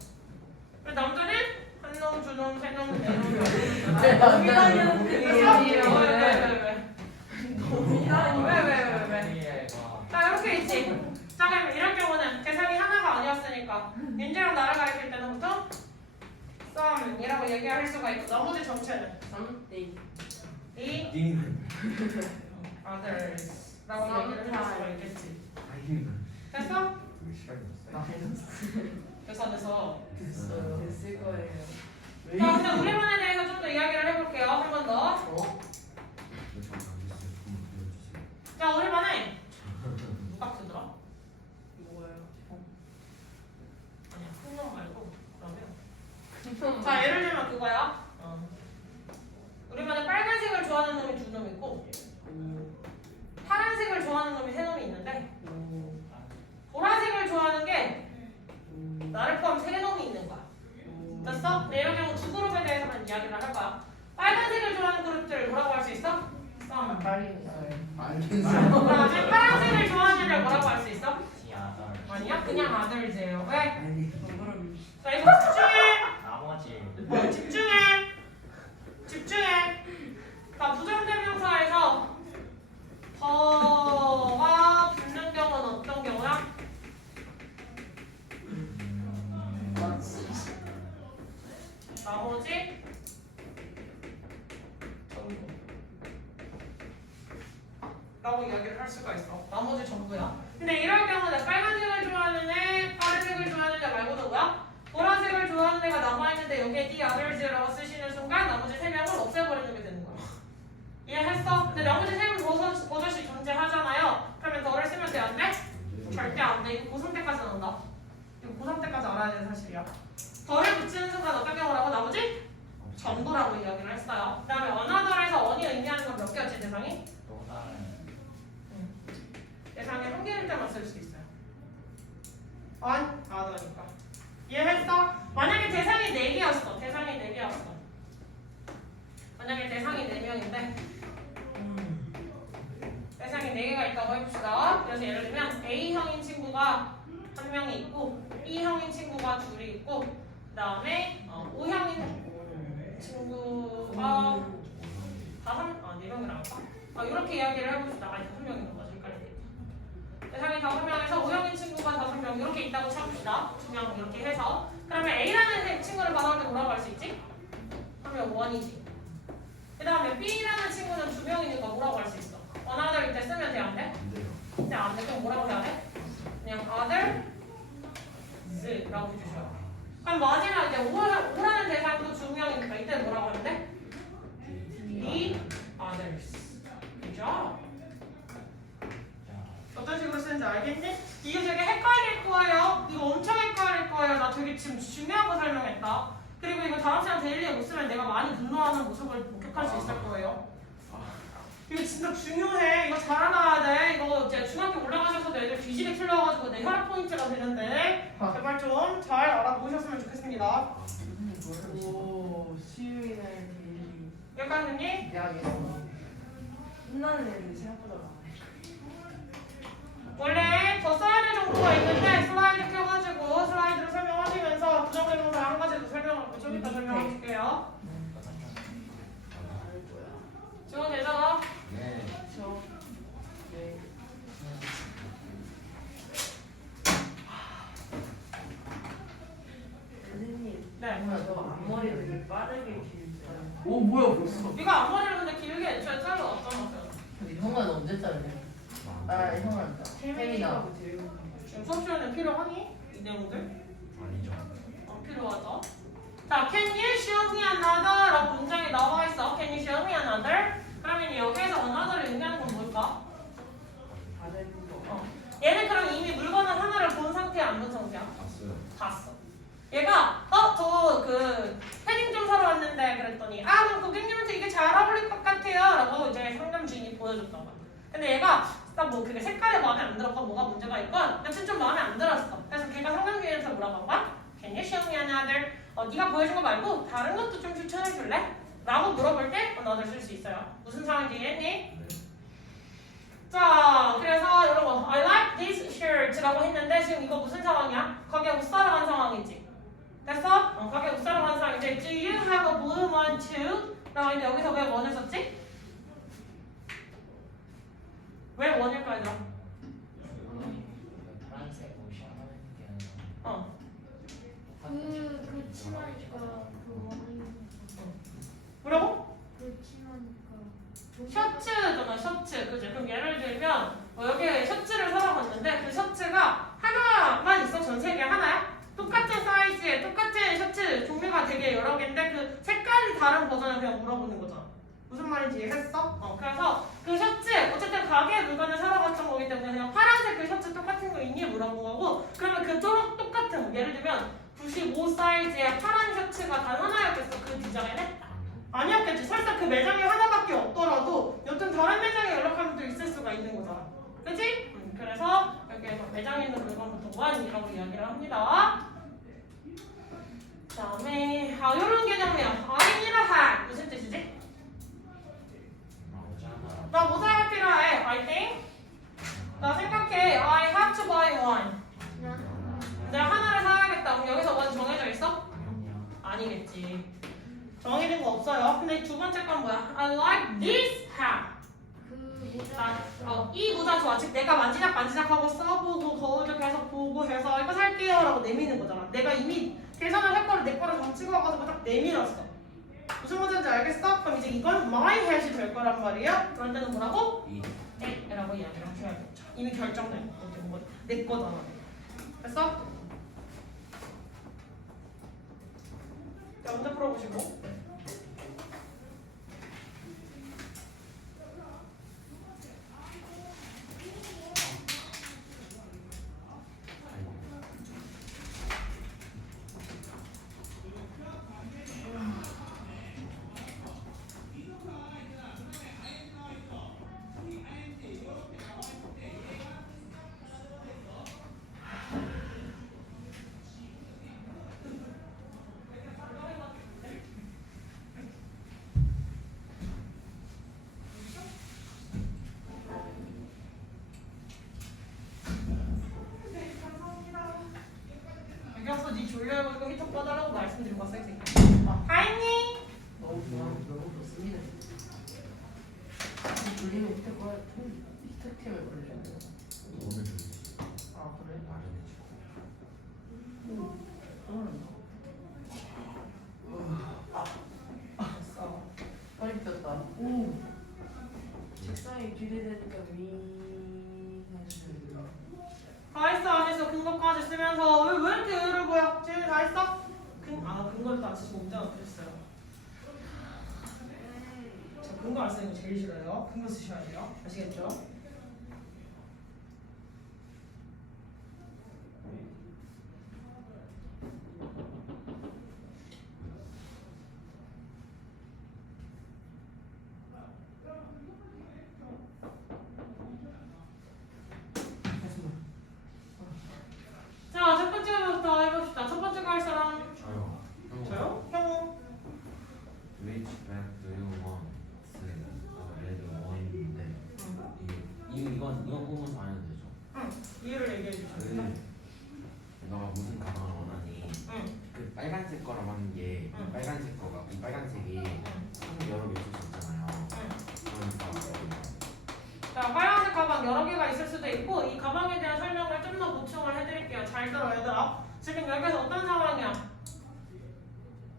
그리고 남자는 한 놈, 두 놈, 세 놈, 네 놈, 왜? 자, 이렇게 있지. 자, 그럼 이런 경우는 대상이 하나가 아니었으니까 윤주랑 나를 가리킬 때는 보통 some이라고 얘기할 수가 있고 나머지 전체는 something. 이 others라고 얘기를 할 수가 있겠지. 됐어? 됐어. 됐을 거예요. 자, 근데 우리 반에 대해서 좀 더 이야기를 해볼게요. 한 번 더. 자, 우리 반에 누가 크더라? 뭐예요? 아니야, 큰 놈 말고 그러면. 자, 예를 들면 그거야. 우리 반에 빨간색을 좋아하는 놈이 2놈 있고 파란색을 좋아하는 놈이 3놈이 있는데 보라색을 좋아하는 게 나를 포함 3놈이 있는 거야. 됐어? 근데 이런 경우 두 그룹에 대해서만 이야기를 할 거야. 빨간색을 좋아하는 그룹들을 뭐라고 할 수 있어? some. 그다음에 파란색을 좋아하는 애들 뭐라고 할 수 있어? 아니야? 그냥 others예요. 왜? 자, 이거 집중해. 자, 부정대명사에서 더가 붙는 경우는 어떤 경우야? 나머지 전부 라고 이야기를 할 수가 있어. 나머지 전부야. 근데 이럴 경우는 빨간색을 좋아하는 애, 파란색을 좋아하는 애 말고도 뭐야? 보라색을 좋아하는 애가 남아있는데 여기에 the others라고 쓰시는 순간 나머지 3명을 없애버리는 게 되는 거야. 이해했어? 근데 나머지 3명 버젓이 존재하잖아요. 그러면 더를 쓰면 돼? 안 돼? 절대 안 돼. 이거 고3 때까지 나온다. 이거 고3 때까지 알아야 되는 사실이야. 더를 붙이는 순간 어떤 경우라고? 나머지 전부라고 이야기를 했어요. 그 다음에 another에서 on이 의미하는 건 몇 개였지 대상이? 대상이 한 개일 때만 쓸 수 있어요. on, other니까. 이해했어? 만약에 대상이 4개였어. 만약에 대상이 4명인데 대상이 4개가 있다고 해봅시다. 그래서 예를 들면 A형인 친구가 1명이 있고 B형인 친구가 2이 있고 그 다음에 O형인 친구가 4명이라 할까? 이렇게 이야기를 해봅시다. 아니 5명인 거죠. 대상이 5명에서 O형인 친구가 5명 이렇게 있다고 쳐봅시다. 2명 이렇게 해서 그러면 A라는 친구를 받아올 때 뭐라고 할 수 있지? 하면 1이지. 그 다음에 B라는 친구는 2명이니까 뭐라고 할 수 있어? another일 때 쓰면 돼? 안 돼? 근데 안 돼. 그럼 뭐라고 해야 돼? 그냥 others라고 해주셔야 돼. 그럼 마지막 이제 O라는 대상도 2명이니까 이때 뭐라고 하면 돼? The others. 그죠? 어떤 식으로 쓰는지 알겠니? 이거 되게 헷갈릴 거예요. 이거 엄청 헷갈릴 거예요. 나 되게 지금 중요한 거 설명했다. 그리고 이거 다음 시간 데일리에 못 쓰면 내가 많이 분노하는 모습을 목격할 수 있을 거예요. 이거 진짜 중요해. 이거 잘 알아야 돼. 이거 이제 중학교 올라가셔서도 애들 뒤지게 틀려가지고 내 혈압 포인트가 되는데 제발 좀 잘 알아보셨으면 좋겠습니다. 오 수요일날 데일리. 여기까지 됐니? 야 끝나는 애들이 생각보다 많아요. 원래 더 써야 될 정보가 있는데 슬라이드 켜가지고 슬라이드로 설명하시면서 부정대명사 한 가지 더 설명할게요. 좀 이따 설명할게요. 지원 되죠? 네. 저 네. 선생님, 네. 뭐야 너 앞머리 되게 빠르게 길잖아. 오 뭐야 벌써? 네가 앞머리를 근데 길게 애초에 잘라놨잖아. 근데 형아 너 언제 자르냐? 아 형아 태민아. 태민이하고 들고. 지금 수업 시간에 필요하니? 이 내용들? 아니죠. 안 필요하죠. 자, can you show me another? 라고 문장이 나와 있어. Can you show me another? 그러면 여기에서 another를 의미하는 건 뭘까? 다른 거. 얘는 그럼 이미 물건을 하나를 본 상태야, 안 본 상태야? 봤어요. 봤어. 얘가 저 그 패딩 좀 사러 왔는데 그랬더니 그럼 고객님한테 이게 잘 어울릴 것 같아요 라고 이제 상점 주인이 보여줬던 거야. 근데 얘가 딱 뭐 그게 색깔이 마음에 안 들었건 뭐가 문제가 있건 여튼 좀 마음에 안 들었어. 그래서 걔가 상점 주인한테 뭐라고 한 거야? Can you show me another? 네가 보여준 거 말고 다른 것도 좀 추천해 줄래? 라고 물어볼 때 another 쓸 수 있어요. 무슨 상황인지 이해했니? 네. 자, 그래서 이런 거 I like this shirt라고 했는데 지금 이거 무슨 상황이야? 거기에 옷 사러 간 상황이지. 됐어? 거기에 옷 사러 간 상황인데 Do you have a blue one too? 라고 했는데 여기서 왜 원을 썼지? 왜 원일까 얘들아? 파란색 옷이 하나 있는 게 아니라 어. 그 치마니까 그 원이 뭐라고? 그 치마니까 셔츠잖아 셔츠. 그지? 그럼 예를 들면 여기 셔츠를 사러 갔는데 그 셔츠가 하나만 있어? 전 세계 하나야? 똑같은 사이즈에 똑같은 셔츠 종류가 되게 여러 개인데 그 색깔이 다른 버전을 그냥 물어보는 거잖아. 무슨 말인지 이해했어? 그래서 그 셔츠 어쨌든 가게 물건을 사러 갔던 거기 때문에 그냥 파란색 그 셔츠 똑같은 거 있니? 물어본 거고 그러면 그 똑같은 거 예를 들면 95 사이즈의 파란 셔츠가 단 하나였겠어 그 디자인에? 아니었겠지. 설사 그 매장에 하나밖에 없더라도 여튼 다른 매장에 연락하면 또 있을 수가 있는 거잖아. 그치? 그래서 여기에서 매장에 있는 물건부터 원이라고 이야기를 합니다. 그 다음에 이런 개념이야. I need a hat. 무슨 뜻이지? 나 모자가 필요해. I think. 나 생각해. I have to buy one. 내가 하나를 사야겠다. 그럼 여기서 원 정해져 있어? 아니겠지. 정해진 거 없어요. 근데 두 번째 건 뭐야? I like this hat. 그 모자 이 모자 좋아. 즉 내가 만지작하고 써보고 거울도 계속 보고 해서 이거 살게요 라고 내미는 거잖아. 내가 이미 계산을 할 거를 내 거를 다 찍어가지고 딱 내밀었어. 무슨 모자인지 알겠어? 그럼 이제 이건 my hat이 될 거란 말이야. 그럴 때는 뭐라고? 라고 이야기를 하셔야겠죠. 이미 결정된 거. 내 거잖아. 됐어? 자, 문제 풀어보시고. 여기서 네 졸려가지고 히터 꺼달라고 말씀드리고 왔어, 이 새끼. 하이니? 너무 좋습니다. 돌리면 히터템을 걸려요. 오늘 아 그래? 됐어. 빨리 폈다. 오. 책상에 기대되니까 미해지는 다 했어, 안 했어? 근거까지 쓰면서 왜 이렇게 의외로 보여? 쟤네 다 했어? 근거를 다 쓰시고 문제가 그랬어요. 저 근거 안 쓰는 거 제일 싫어요. 근거 쓰셔야 돼요. 아시겠죠? 자, 첫 번째부터 해봅시다. 첫 번째 거 할 사람 저요. 저요? 형. Which bag do you want? red one인데 빨간색 거라고 하는 게 응. 빨간색 거가 이 빨간색이 여러 개 있을 수 있잖아요. 그러니까 자, 빨간색 가방 여러 개가 있을 수도 있고 이 가방에 대한 설명을 좀 더 보충을 해드릴게요. 잘 들어 얘들아. 지금 여기서 어떤 상황이야?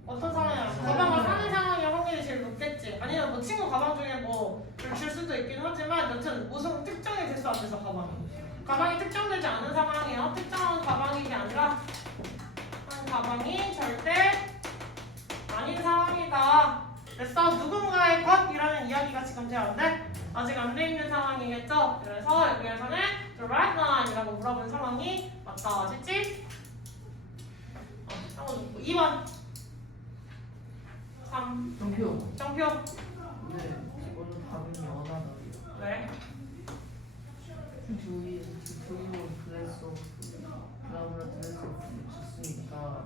어떤 상황이야? 가방을 사는 상황이 확률이 제일 높겠지. 아니면 뭐 친구 가방 중에 뭐 줄 수도 있긴 하지만 여튼 무슨 특정이 될 수 없어서 가방이 특정되지 않은 상황이에요. 특정한 가방이 아니라 한 가방이 절대 아닌 상황이다. 됐어? 누군가의 것이라는 이야기가 지금 되었는데 아직 안 돼 있는 상황이겠죠? 그래서 여기에서는 the right line이라고 물어본 상황이 맞다졌지? 2번 3 정표. 정표 네. 이거는 답은 연하다리요. 왜? 두이로 드레스 브라브라 드레스 줬으니까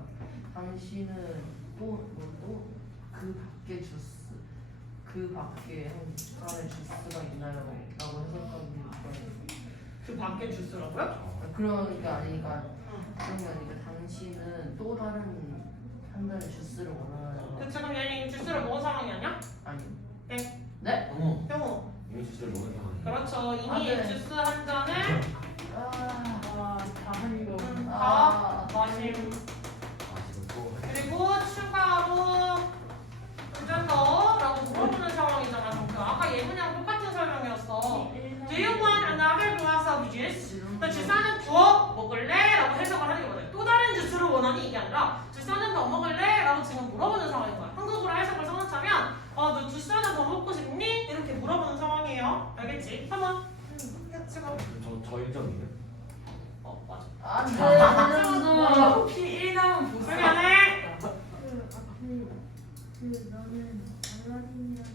당신은 또 그 밖에 주스 그 밖에 한 안에 주스가 있나요? 라고 해석하면 그 밖에 주스라고요? 그러니까 아니니까 그런 게 아니라 당신은 또 다른 한 잔의 주스를 원하나요? 그 지금 얘는 주스를 먹은 상황이 아니야? 아니. 네. 네? 어머 형우 이미 주스를 먹은 상황이. 그렇죠. 이미 네. 주스 한 잔을 다한 거. 다 마심 마시고 그리고 추가로 한 잔 더라고 물어보는 상황이잖아. 정표. 아까 예문이랑 똑같은 설명이었어. Do you want another glass of juice? 그러니까 주사는 더 먹을래? 라고 해석을 하는 거거든. 또 다른 주스를 원하니 이게 아니라 주사는 더 먹을래? 라고 지금 물어보는 상황인 거야. 한국어로 해석을 써놓자면 너 주스 하나 더 먹고 싶니? 이렇게 물어보는 상황이에요. 알겠지? 한번 지금 저 1점이에요? 맞아. 안 돼. 혹시 1 나오면 보스. 그러면은 너는 알라딘이라는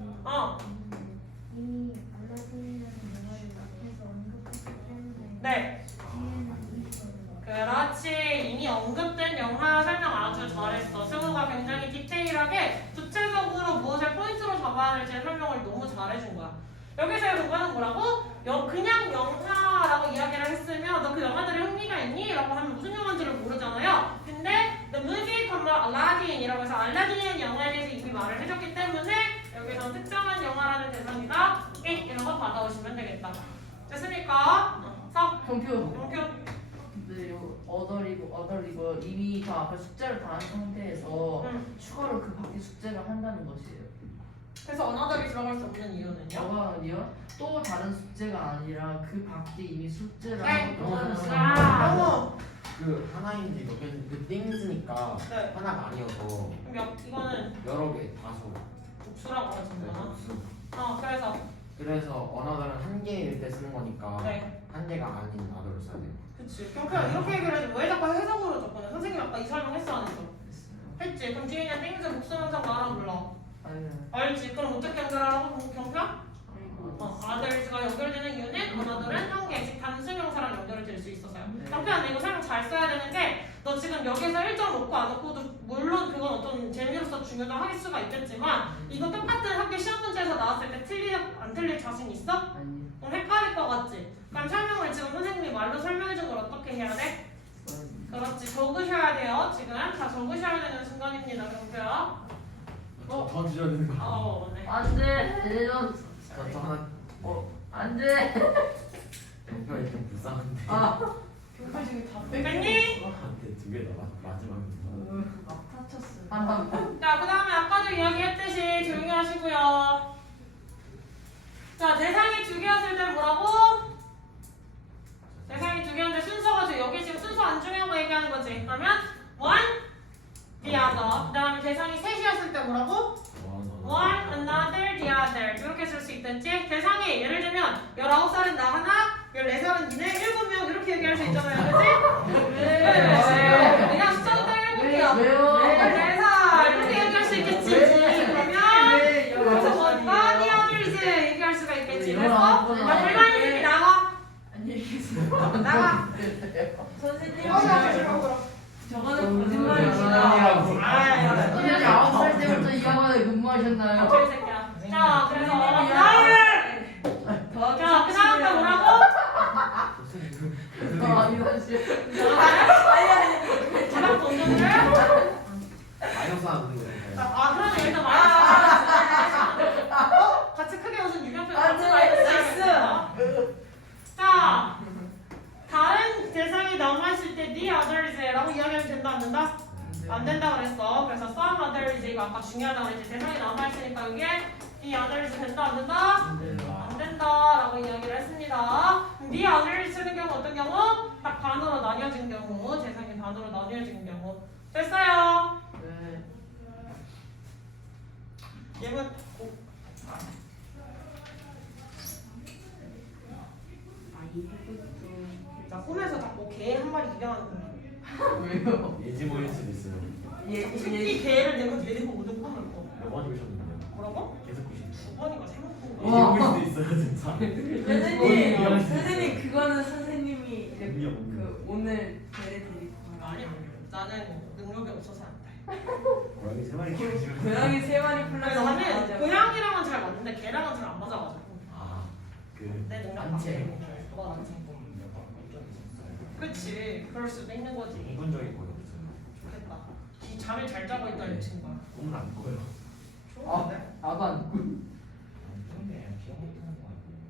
영화에서 이미 알라딘이라는 영화를 앞에서 언급했기 때문에 네. 뒤에는 있어요. 그렇지. 이미 언급된 영화 설명 아주 잘했어. 승우가 굉장히 디테일하게 구체적으로 무엇을 포인트로 잡아야 될지 설명을 너무 잘해준 거야. 여기서의 공간은 뭐라고? 그냥 영화라고 이야기를 했으면 너 그 영화들에 흥미가 있니? 라고 하면 무슨 영화인지를 모르잖아요. 근데 The movie from Aladdin이라고 해서 알라딘이라는 영화에 대해서 이미 말을 해줬기 때문에 여기서 특정한 영화라는 대상이다. 이런 거 받아오시면 되겠다. 됐습니까? 정표. 정표. 근데 요 어덜리고 이미 저 앞에 숙제를 다 한 상태에서 추가로 그 밖에 숙제를 한다는 것이에요. 그래서 언어들이 들어갈 수 없는 이유는요? 저거는요 또 다른 숙제가 아니라 그 밖에 이미 숙제를 네. 하고 또 다른 아, 그 하나인지 몇 개인지 그 띵스니까 네. 하나가 아니어서 이거는 여러 개 다수. 복수라고 네, 하잖아. 복수. 그래서 언어들은 한 개일 때 쓰는 거니까 네. 한 개가 아닌 언어를 써야 돼요. 그치. 그냥 이렇게 얘기를 해야지. 왜 자꾸 해석으로 접근해? 선생님 아까 이 설명 했어 안 했어? 했지. 그럼 뒤에 있는 땡스 복수명사 말아 불러. 알지. 그럼 어떻게 연결하라고? 경표? 아들즈가 연결되는 이유는 언어들은 한 개, 즉 단수명사랑 연결이 될 수 있어서요. 경표야, 이거 설명 잘 써야 되는 게 너 지금 여기서 1점 놓고 안 놓고도 물론 그건 어떤 재미로서 중요도 할 수가 있겠지만 이거 똑같은 학교 시험 문제에서 나왔을 때 안 틀릴 자신 있어? 아니. 헷갈릴 것 같지? 그럼 설명을 지금 선생님이 말로 설명해준 걸 어떻게 해야 돼? 그렇지. 적으셔야 돼요. 지금 다 적으셔야 되는 순간입니다. 경표야. 더 드려야 되는 거. 네. 안돼. 내년. 저 하나 안돼. 경표가 좀 불쌍한데. 경찰 중에 다 됐니? 한테 두개 더 마지막에. 막 다쳤어요. 자, 그 다음에 아까도 이야기했듯이 조용히 하시고요. 자, 대상이 두 개였을 때 뭐라고? 대상이 두 개였는데 순서가 여기 지금 순서 안 중요한 거 얘기하는 거지. 그러면 one, the other. 그 다음에 대상이 셋이었을 때 뭐라고? one, another, the other. 이렇게 쓸 수 있든지 대상이 예를 들면 19살은 나 하나, 14살은 니네, 7명 이렇게 얘기할 수 있잖아요. 그치? 왜? 그냥 숫자도 딱 7개야. 왜요? 14살 이렇게 얘기할 수 있겠지. 그러면 여기서 뭔가 the others 얘기할 수가 있겠지. 그래서 불만 있으니 나와. 안녕히 계세요. 나와. 선생님. 어, 저거는 거짓말입니다. 선생님 9살 때부터 이 학원에 근무하셨나요? 이 새끼야. 자, 그래서 나를. 자, 그 다음 거 뭐라고? 이거 씨. 자랑 던져. 중요하다고 했지. 대상이 남아있으니까 여기에 이 아들리스 된다 안 된다? 안 된다. 안 된다라고 이야기를 했습니다. 네 아들리스는 경우 어떤 경우? 딱 반으로 나뉘어진 경우, 대상이 반으로 나뉘어진 경우. 됐어요? 네. 예문 나 꿈에서 자꾸 개 한 마리 입양하는 거야. 왜요? 예지 모일 수도 있어요. 새끼 개를 내가 데리고 오는 꿈을 꿔. 몇 번 보셨는데요? 뭐라고? 계속 보시는 두 번인가 세 번 꾼 예지 거야. 모일 수도 있어요 진짜. 선생님 그거는 선생님이 이제 위험. 그 오늘 데려드리고 아니 나는 능력이 없어서 안 돼. 고양이 3마리 키우시면 고양이 3마리 근데 플러스 나는 고양이랑은 잘 맞는데 개랑은 잘 안 맞아가지고 아그 내 능력 단체. 밖에. 너가 단체. 그치 그럴 수도 있는 거지. 이분적인 거예요. 좋겠다. 잠을 잘 자고 있다 이 친구야. 꿈은 안 보여요. 좋은데? 아반 꿀. 근데 기억 못하는 거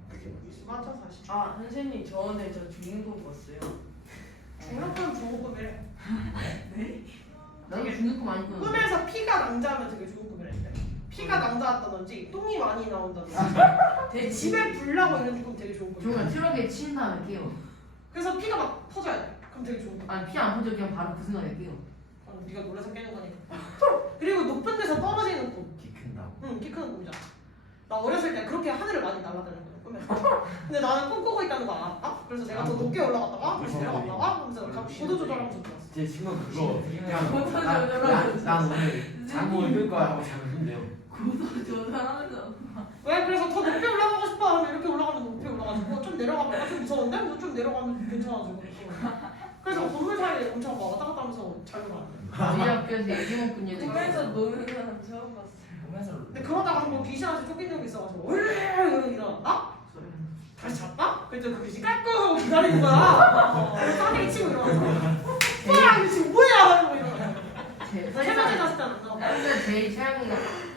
같아요. 맞아 사실. 아 선생님 저 오늘 저 중인도 봤어요. 중력은 좋은 꿈이래. 나도 중국금 많이 꾸는. 꿈에서 피가 낭자하면 되게 좋은 꿈이랬대. 피가 낭자했다든지 똥이 많이 나온다든지 되게 집에 불 나고 있는 꿈 되게 좋은 꿈이야. 종아 트럭에 친 다음에 깨워. 그래서 피가 막 터져야 돼. 그럼 되게 좋은 꿈. 아니 피 안 터져 그냥 바로 그 순간에 깨워. 네가 놀라서 깨는 거니까. 그리고 높은 데서 떨어지는 꿈. 키 큰다고. 응, 키 크는 꿈이잖아. 나 어렸을 때 그렇게 하늘을 많이 날아다녔거든 꿈에서. 근데 나는 꿈꾸고 있다는 거 알았다. 그래서 제가 더 높게 올라갔다가 다시 내려갔다가 하면서 고도 조절하면서 들었어. 제 친구 그거 그냥 고도 난 조절하면서. 오늘 잠을 들 거야 하고 잠을 든대요. 고도 조절하면서 왜? 그래서 더 높게 올라가고 싶어 하면 이렇게 올라가면 높게 올라가지고 좀 내려가면 좀 무서운데? 뭐 좀 내려가면 괜찮아지고 그래서 건물 사이에 엄청 막 왔다 갔다 하면서 잘 놀아. 우리 학교에서 예지몽 꾼 얘들. 꿈에서 노는 사람 처음 봤어요. 보면서 근데 그러다가 한번 귀신한테 쫓긴 적이 있어가지고 으르르 일어났다? 다시 잤다? 그랬더니 그 귀신 깔끔하고 기다리는 거야. 싸대기 치고 일어나서 뭐야 이거 지금 뭐야 하고 일어나. 세 번째 갔을 때는 안 나와. 근데 제일 최악인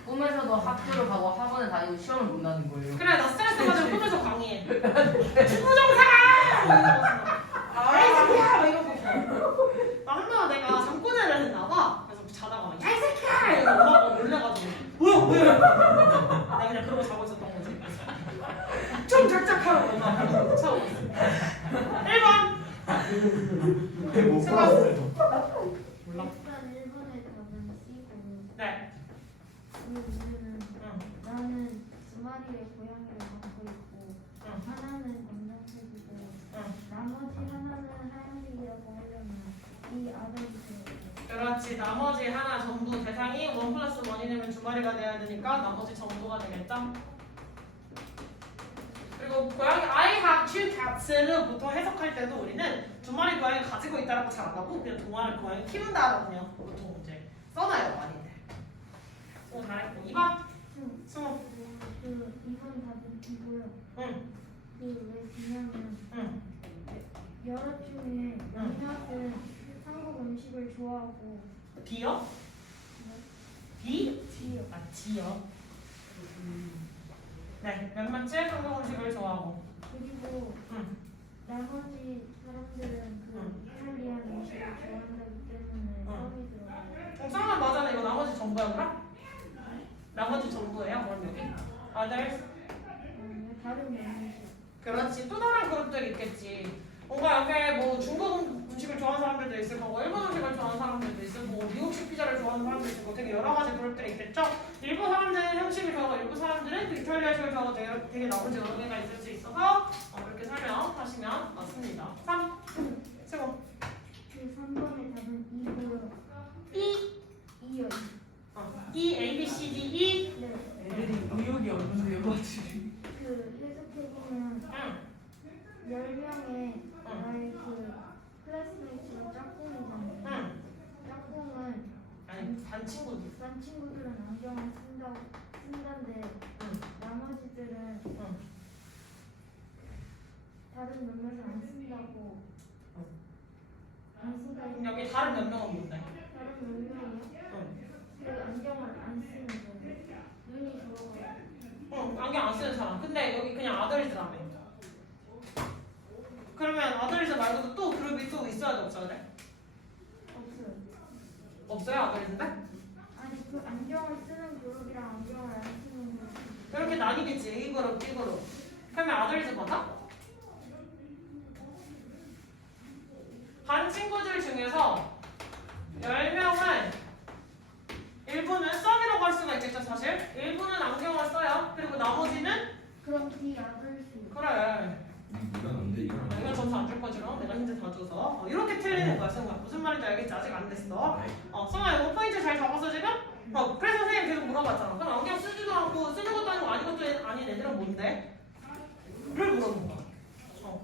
꿈에서도 학교를 가고 학원에 다니고 시험을 못 나는 거예요. 그래 나 스트레스 받으면 꿈에서 강의해. 부정사! 야이 새끼야! 막 이러고 나한 번 내가 잠꼬대를 했나봐. 그래서 자다가 막 야이 새끼야! 이러고 엄마가 놀래가지고 뭐야? 내가 그냥 그러고 자고 있었던 거지. 좀 짝짝하라고 엄마가 차고 있어. 1번! 못 봤어요. 몰라. 일단 1번의 답은 C고 네. 그 이유는 응. 나는 두 마리의 고양이를 갖고 있고 응. 하나는 검정색이고 응. 나머지 하나는 하얀색이라고 하려면 이 아들이 되고 그렇지. 나머지 하나 전부 대상이 1 플러스 1이 되면 두 마리가 돼야 되니까 나머지 전부가 되겠죠? 그리고 고양이 I have two cats를 보통 해석할 때도 우리는 두 마리 고양이 가지고 있다라고 잘 안 하고 그냥 두 마리 고양이 키운다라고 그냥 보통 이제 써놔요 많이들. 오 잘했고 2번 승우. 그 2번 답은 B고요. 응. 그왜 B냐면 응. 여러 중에 몇몇은 한국 음식을 좋아하고 B요? B? D요. 아 D요. 네. 몇몇째 한국 음식을 좋아하고. 그리고 응. 나머지 사람들은 그 이탈리안 음식을 좋아한다기 때문에 썸이 들어가요. 정상은 맞아네. 이거 나머지 전부야 그럼? 나머지 전부예요? 그럼 여기? others? 다른 음식. 그렇지. 또 다른 그룹들이 있겠지. 뭔가 여기 뭐 중국 음식을 좋아하는 사람들도 있을 거고 일본 음식을 좋아하는 사람들도 있을 거고 미국식 피자를 좋아하는 사람도 있을 거고 되게 여러 가지 그룹들이 있겠죠. 일부 사람들은 형식을 좋아하고 일부 사람들은 그 이탈리아식을 좋아하고 되게 나머지 여러 개가 있을 수 있어서 이렇게 설명하시면 맞습니다. 3. 세고. 그 3번의 답은 E고요. B. E요. E, A, B, C, D, E. 네. 애들이 의욕이 없는데요 가지고. 그 해석해보면 응. 10명의 나의 그 클래스메이트가 짝꿍이잖아요. 응. 짝꿍은 아니 반 친구들. 반 친구들은 안경을 쓴다는데 응. 나머지들은 응. 다른 몇몇을 안 쓴다고. 안 쓴다고. 여기 다른 몇 명은 뭔데? 다른 몇 명이요? 응. 그 안경을 안 쓰는 거. 눈이 좋아요. 응. 안경 안 쓰는 사람. 근데 여기 그냥 아들이더라며. 그러면 아들이즈 말고도 또 그룹이 또 있어야 돼 없어야 돼? 없어요. 없어요 아들이즈인데? 아니 그 안경을 쓰는 이렇게 나뉘겠지. A 그룹, B 그룹. 그러면 아들즈 맞아? 반 친구들 중에서 10명은 일부는 썸이라고 할 수가 있겠죠, 사실. 일부는 안경을 써요. 그리고 나머지는 그럼 D 아들수. 그래. 이건 안 돼. 이건 안 돼. 이건 점수 안 줄 거지롱. 내가 힌트 다 줘서. 이렇게 틀리는 거야, 승아. 무슨 말인지 알겠지? 아직 안 됐어. 승아 이거 포인트 잘 잡았어 지금? 그래서 선생님 계속 물어봤잖아. 그럼 안경 쓰지도 않고 쓰는 것도 아니고 아닌 것도 아닌 애들은 뭔데? 를 물어본 거야.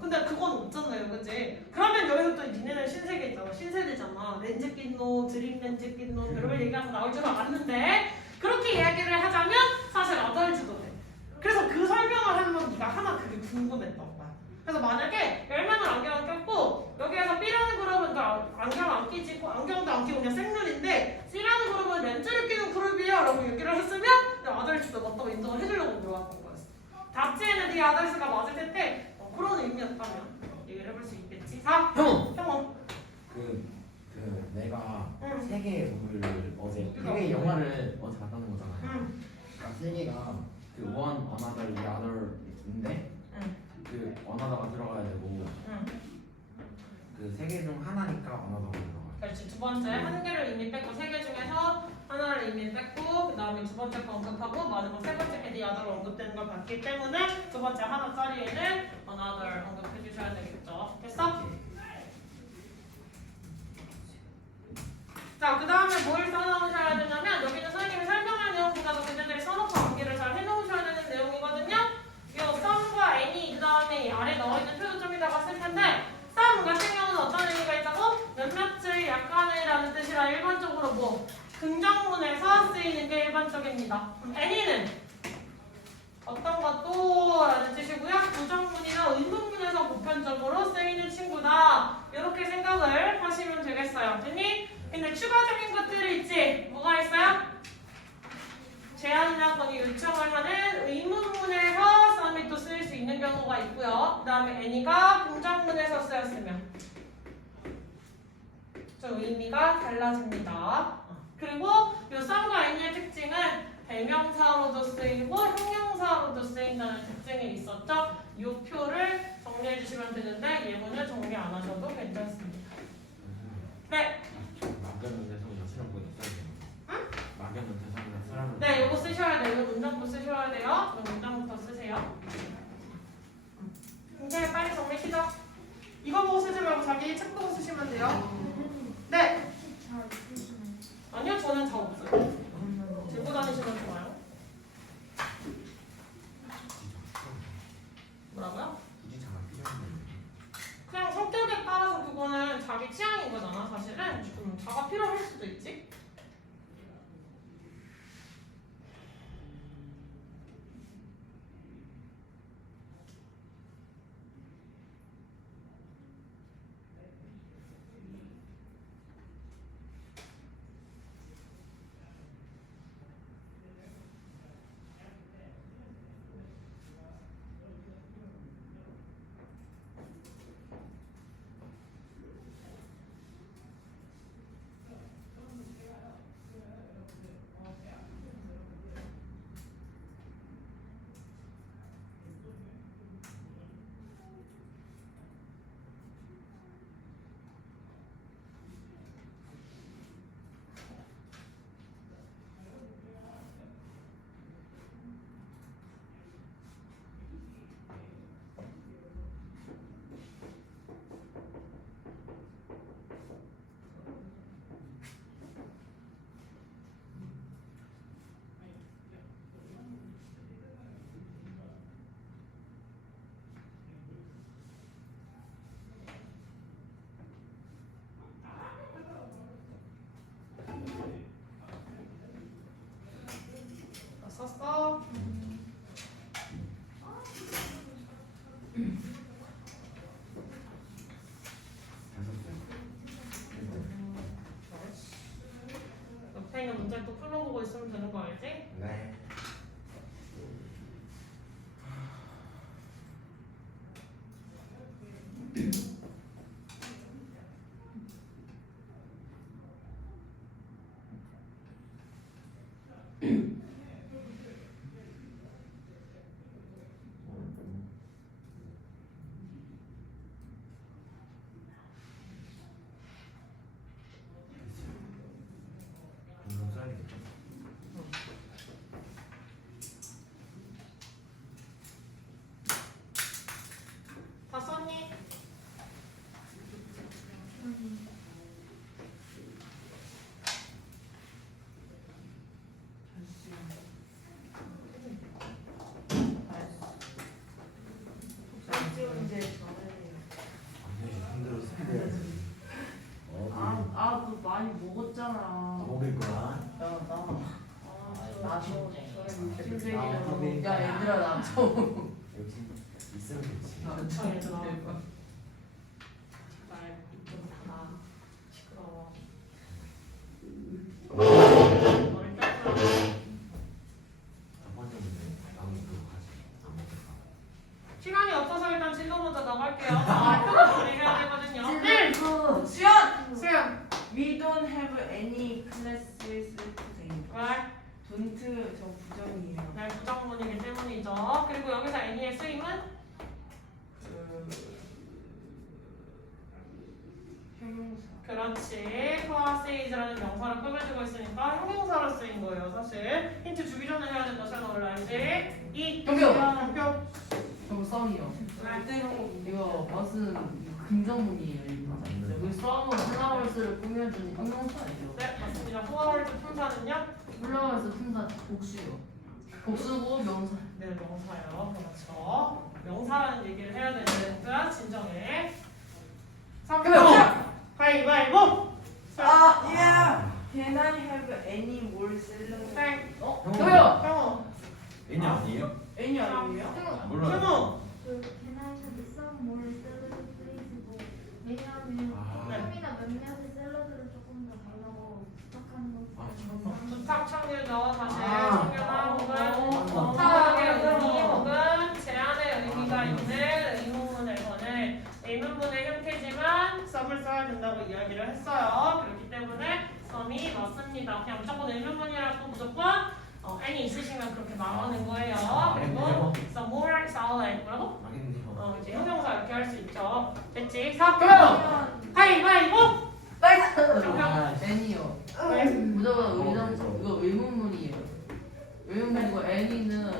근데 그건 없잖아요, 그치? 그러면 여기서 또 니네는 신세계 있잖아. 신세대잖아. 렌즈 낀 놈, 드림 렌즈 낀 놈, 여러 번 얘기해서 나올 줄 알았는데 그렇게 이야기를 하자면 사실 아덜즈도 돼. 그래서 그 설명을 하면 네가 하나 그게 궁금했던 거야. 그래서 만약에 10명은 안경을 꼈고 여기에서 B라는 그룹은 안경을 안 끼지, 안경도 안 끼고 그냥 생눈인데 C라는 그룹은 렌즈를 끼는 그룹이에요 라고 얘기를 했으면 아덜즈도 맞다고 인정을 해주려고 물어봤던 거였어. 답지에는 네 아덜즈가 맞을 텐데 그런 의미였다면 얘기를 해볼 수 있겠지. 4. 형은 내가 응. 세계의 룰을 어제 그거. 세계 영화를 어제 봤다는 거잖아요. 응. 그러니까 세계가 그 one, another, the other인데 응. 그 another가 들어가야 되고 응. 그 세 개 중 하나니까 another가 들어가요. 그렇지. 두 번째 한 개를 이미 뺐고 세 개 중에서 하나를 이미 뺐고 그 다음에 두 번째 거 언급하고 마지막 세 번째 게 the other 언급되는 걸 봤기 때문에 두 번째 하나짜리에는 another 언급해 주셔야 되겠죠. 됐어? 자, 그 다음에 뭘 써놓으셔야 되냐면 여기는 선생님이 설명할 내용보다도 그들이 써놓고 암기를 잘 해놓으셔야 되는 내용이거든요. 이 썸과 n이 그 다음에 아래 나와있는 표도 좀 이따가 쓸 텐데 썸 같은 경우는 어떤 의미가 있다고? 몇몇의 약간의라는 뜻이라 일반적으로 뭐 긍정문에서 쓰이는 게 일반적입니다. n이는 어떤 것도 라는 뜻이고요. 부정문이나 의문문에서 보편적으로 쓰이는 친구다. 이렇게 생각을 하시면 되겠어요. 됐니? 근데 추가적인 것들이 있지. 뭐가 있어요? 제안이나 건의 요청을 하는 의문문에서 썸이 또 쓰일 수 있는 경우가 있고요. 그 다음에 any가 긍정문에서 쓰였으면 좀 의미가 달라집니다. 그리고 이 썸과 any의 특징은 대명사로도 쓰이고 형용사로도 쓰인다는 특징이 있었죠. 이 표를 정리해 주시면 되는데 예문을 정리 안 하셔도 괜찮습니다. 네. 막연한 대상이나 사람보다 써야 돼요. 응? 막연한 대상이나 사람을. 네, 이거 쓰셔야 돼요. 이거 문장도 쓰셔야 돼요. 그럼 문장부터 쓰세요. 이제 빨리 정리시죠. 이거 보고 쓰지 말고 자기 책 보고 쓰시면 돼요. 네. 잘 쓰시네. 아니요, 저는 잘 없어요. 들고 다니시면 좋아요. 뭐라고요? 굳이 자가 필요한데. 그냥 성격에 따라서 그거는 자기 취향인 거잖아, 사실은. 자가 필요할 수도 있지. 썼어? 옆에 있는 문제 또 풀어보고 있으면 되는 거 알지? 네. 쓰레기라고. 야 얘들아 나쳐. 역시 있으면 좋지. 그쵸 얘들아. 제발 좀 닫아. 시끄러워. 머리 닦으라고. 첫 번째 문제 나무 그거 가지. 안 먹겠다. 시간이 없어서 일단 진도 먼저 나갈게요. 표가 정리해야 되거든요. 네. 수연. We don't have any classes today. 왜? don't 저 부정이에요. 네, 부정문이기 때문이죠. 그리고 여기서 any의 쓰임은 형용사. 그렇지. classes라는 명사를 꾸며주고 있으니까 형용사로 쓰인 거예요. 사실 힌트 주기 전에 해야 된다. 잘 원래 알지? 이 경교. 경교. 저거 썸이요. 절대로 이거 버스는 긍정문이에요. 이거. 여기 썸은 플라워스를 꾸며주는 형용사예요. 네, 맞습니다. 플라워드 품사는요? 플라워스 품사 복수요. 복수고 명사. 네, 명사예요. 그렇죠. 명사라는 얘기를 해야 되니까 진정해. 3번 가위바위보. Can I have any more salad? 땡. 경교. 형호. 애니 아니에요? any 아니에요? 몰라요. 형호. 그 can I have some more salad please? 뭐 왜냐하면 아. 조금이나 몇몇의 샐러드를 조금 더 달라고 부탁하는 것. 아, 잠깐만. 부탁 청유죠. 사실 아. 청유나 혹은 아. 부탁의 의미 혹은 제안의 의미가 있는 의문문에서는 의문문의 형태지만 썸을 써야 된다고 이야기를 했어요. 그렇기 때문에 썸이 맞습니다. 그냥 무조건 의문문이라고 무조건 any 있으시면 그렇게 말하는 거예요. 그리고 some more salad 뭐라고? 망했네요. 이제 형용사 이렇게 할 수 있죠. 됐지? 4번 가위바위보. 아, 애니요. 왜? 무조건 의정 이거 의문문이에요. 의문문이고 애니는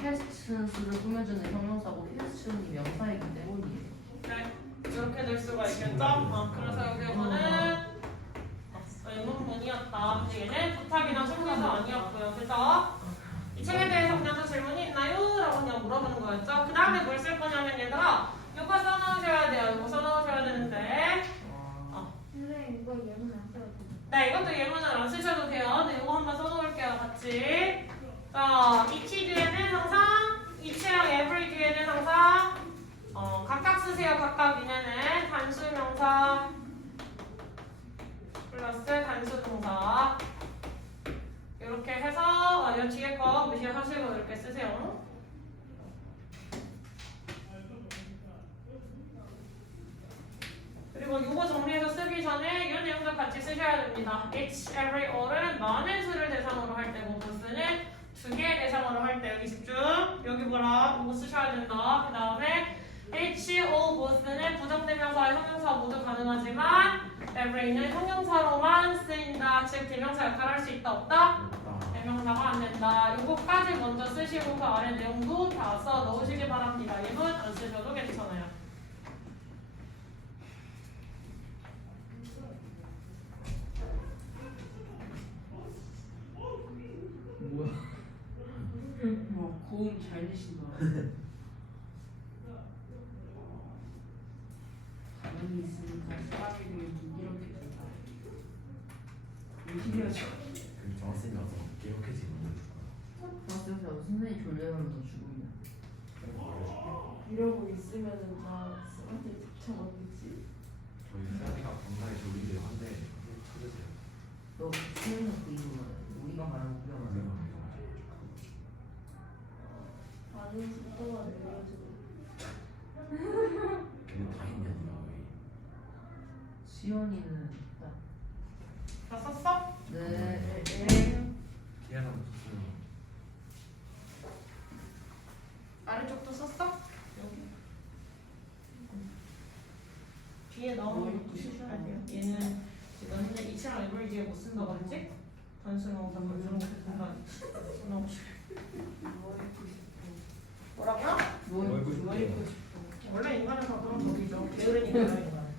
퀘스천스를 꾸며주는 형용사고 퀘스천이 명사이기 때문이에요. 네, 이렇게 될 수가 있겠죠? 그래서 여기서는 의문문이었다. 근데 얘는 부탁이나 청구도 아니었고요. 그래서 이 책에 대해서 그냥 더 질문이 있나요? 라고 그냥 물어보는 거였죠. 그 다음에 뭘 쓸 거냐면 얘들아 이거 써놓으셔야 돼요. 이거 써놓으셔야 되는데 선생님 이거 예문 안 써도 돼요? 네, 이것도 예문을 안 쓰셔도 돼요. 근데 이거 한번 써놓을게요. 같이. 자, each 뒤에는 항상 each랑 every 뒤에는 항상 각각 쓰세요. 각각 얘네는 단수명사 플러스 단수동사 이렇게 해서 이 뒤에 거 무시하시고 이렇게 쓰세요. 그리고 이거 정리해서 쓰기 전에 이 내용도 같이 쓰셔야 됩니다. each, every, all은 많은 수를 대상으로 할 때고 보스는 두 개의 대상으로 할 때 여기 집중. 여기 뭐라 이거 쓰셔야 된다. 그 다음에 each, all, both는 부정대명사와 형용사 모두 가능하지만 every는 형용사로만 쓰인다. 즉 대명사 역할을 할 수 있다 없다? 대명사가 안 된다. 요거까지 먼저 쓰시고 그 아래 내용도 다 써 넣으시기 바랍니다. 예문 안 쓰셔도 괜찮아요. 고음 잘 내신다. 가만히 있으니까 사람이 이렇게 된다. 신기하죠? 그 정학생이 와서 기억해지는 그래서 선생님 졸려면 죽으면. 이러고 있으면은 나 쌤한테 득점 얻겠지. 저희 세아이가 건강에 졸리대요 한데 찾으세요. 너 수영은 그 이유는 우리가 말하는 우리가 말하는 반응 속도가 느려지고 근데 다 있냐 니가 왜? 수연이는 다 썼어? 네. 기아가 붙었어요. 아래쪽도 썼어? 여기. 뒤에 나오는 것도 쓰셔야 돼요. 얘는 지금 현재 이치랑 every 뒤에 못 쓴다고 했지? 단수명사, 단수명사 뭐라고요? 뭐 넓고 뭐 입고 싶어? 원래 인간은 다 그런 법이죠. 게으르니까 인간.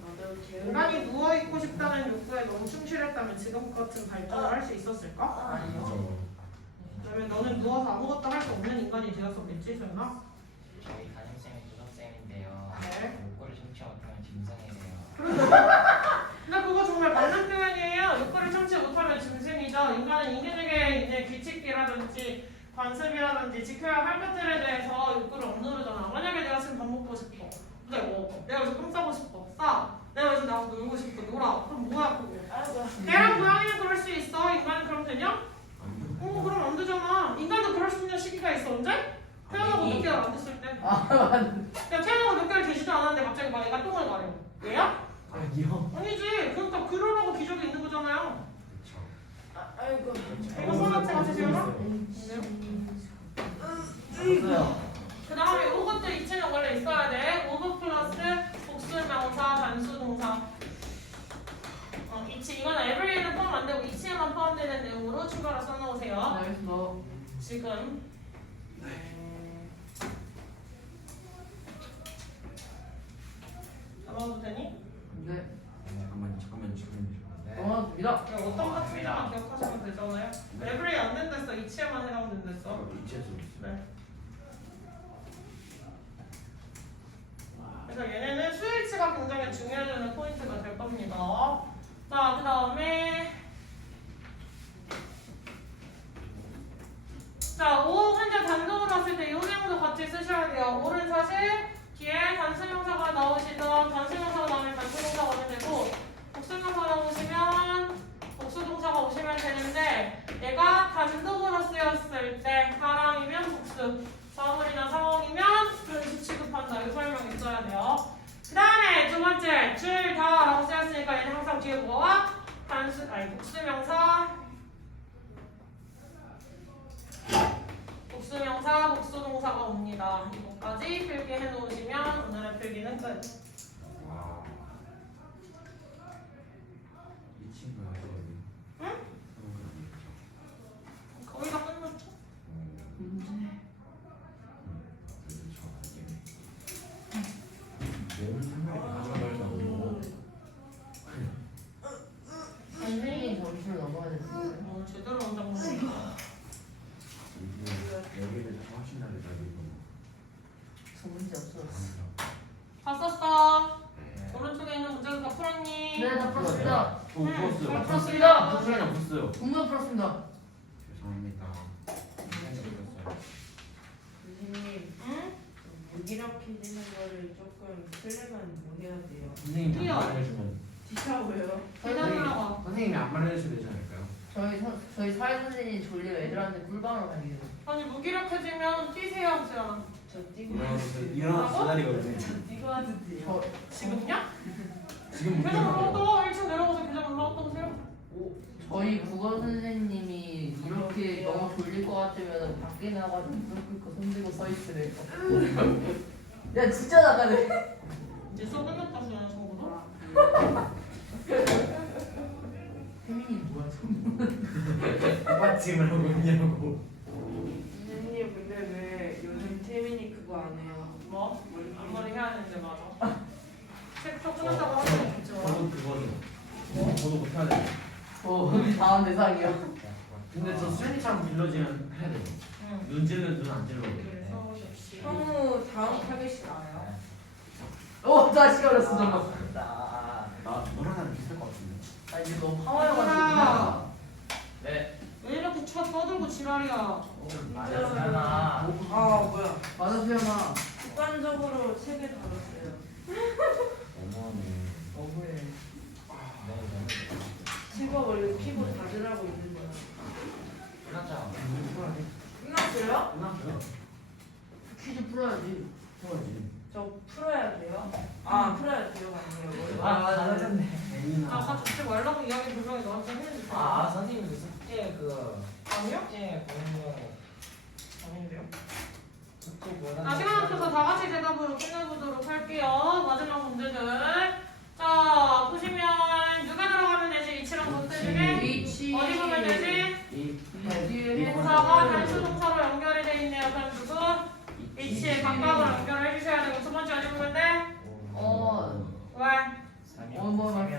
나도 게으르. 인간이 누워있고 싶다는 욕구에 너무 충실했다면 지금 같은 발전을 할 수 있었을까? 아니요. 그러면 너는 누워서 아무것도 할 수 없는 인간이 되었었겠지, 설마? 저희 담임쌤이 조선쌤인데요. 네. 욕구를 성취 못하면 짐승이 돼요. 근데 그거 정말 맞는 표현이에요. 욕구를 참지 못하면 짐승이죠. 아시죠? 인간은 인간에게 이제 규칙이라든지 관습이라든지 지켜야 할 것들에 대해서 욕구를 억누르잖아. 만약에 내가 지금 밥 먹고 싶어. 근데 내가 여기서 똥 싸고 싶어. 싸. 내가 여기서 나가서 놀고 싶어. 놀아. 그럼 뭐야 그게? 개랑 고양이는 그럴 수 있어. 인간은 그럼 되냐? 그럼 안 되잖아. 인간도 그럴 수 있는 시기가 있어. 언제? 태어나고 몇 개월 안 됐을 때. 그냥 태어나고 몇 개월 되지도 않았는데 갑자기 막 얘가 똥을 마려. 왜야? 아니요. 아니지. 그러니까 그러라고 기적이 있는 거잖아요. 그쵸. 아이고. 이거 소나체 같으시려나? 그 다음에 요것도 이체는 원래 있어야 돼. 오브 플러스 복수명사, 단수동사. 이치 이건 every에는 포함 안 되고 이치에만 포함되는 내용으로 추가로 써놓으세요. 알겠습니다. 지금 잡아도 되니? 네. 잠깐만요. 고맙습니다. 그냥 어떤 파트만 기억하시면 되잖아요. every 안 된댔어. 이치에만 해당된댔어. 이체수. 네. 그래서 얘네는 수일치가 굉장히 중요해지는 포인트가 될 겁니다. 자, 그 다음에 자, 5 환자 단독으로 왔을 때 이 내용도 같이 쓰셔야 돼요. 5는 사실 뒤에 단수명사가 나오시던 단수명사가 나오면 단수동사가 오면 되고 복수명사가 나오시면 복수동사가 오시면 되는데 얘가 단독으로 쓰였을 때 사람이면 복수 사물이나 상황이면 변수 취급한다. 이 설명 있어야 돼요. 그 다음에 두 번째 줄 다라고 쓰였으니까 얘는 항상 뒤에 뭐와? 복수명사, 복수동사가 옵니다. 이거까지 필기해 놓으시면 오늘의 필기는 끝. 와. 이 친구가 응? 거의 다 끝났죠? 선생님 점수를 넘어야 되는데. 제대로 온 장면. 여기를 훨씬 나게 저 문제 없어졌어. 다 썼어. 오른쪽에 있는 문제도 다 풀었니? 네, 다 풀었습니다. 풀었어요. 다 풀었습니다. 시간이 없었어요. 분명 풀었습니다. 죄송합니다. 선생님, 응? 무기력해지는 거를 조금 틀리면 못 해야 돼요. 선생님이 뛰어. 안 말해주면 뒤차고요. 계단 올라가. 선생님이 안 말해주셔도 되지 않을까요? 저희 사회 선생님이 졸리면 애들한테 꿀방으로 다니는. 아니 무기력해지면 뛰세요 하지 않아? 저 뛰고 일어나서 기다리거든요. 뛰고 하는데요. 지금요? 지금 계단 올라갔다가 1층 내려가서 계단 올라갔다 오세요. 저희 국어 선생님이 이렇게 너무 졸릴 것 같으면 밖에 나가서 무릎 꿇고 손 들고 서 있으래요. 야 진짜 나가네. 이제 수업 끝났다 소리야 저거보다. 혜민이 뭐야 저? 아빠침을 하고 있냐고. 선생님 근데 왜 요즘 태민이 그거 안 해요? 뭐? 앞머리 해야 되는데 맞아. 책 수업 끝났다고 하면 좋죠. 저도 그거는 저도 못해야 돼. 우리 다음 대상이야. 근데 저 수현이처럼 길러지면 해야 돼. 응. 눈 찔러 눈안 찔러. 그래서 역시. 형우 다음 타겟이 나요? 다시 걸렸어 저거. 나 너랑 비슷할 것 같은데. 아 이제 너무 파워여가지고. 네. 왜 이렇게 쳐 떠들고 지랄이야? 맞았잖아. 아 뭐야? 맞아 수연아. 습관적으로 책을 다뤘어요. 어머네. 너무해. 네. 책을 원래 피고 닫으라고 있는 거야. 끝났죠? 끝났어요? 끝났어요. 퀴즈 풀어야지. 풀어야지. 저 풀어야 돼요? 아 풀어야 돼요 아니에요. 맞았네. 아까 접지 말라고 이야기 분명히 너한테 했는데. 선생님 그 숙제 아니요? 숙제 공부 아닌데요? 숙제 시간 없어서 다 같이 대답으로 끝내보도록 할게요. 마지막 문제들. 자, 보시면 누가 들어가면 되지? 이치랑 전체 중에 위치. 어디 보면 되지? 뒤에 동사가 단수 동사로 연결이 돼 있네요. 그럼 누구? 위치에 각각으로 연결을 해주셔야 되고 두 번째 어디 보면 돼? 왜? 뭐 말해.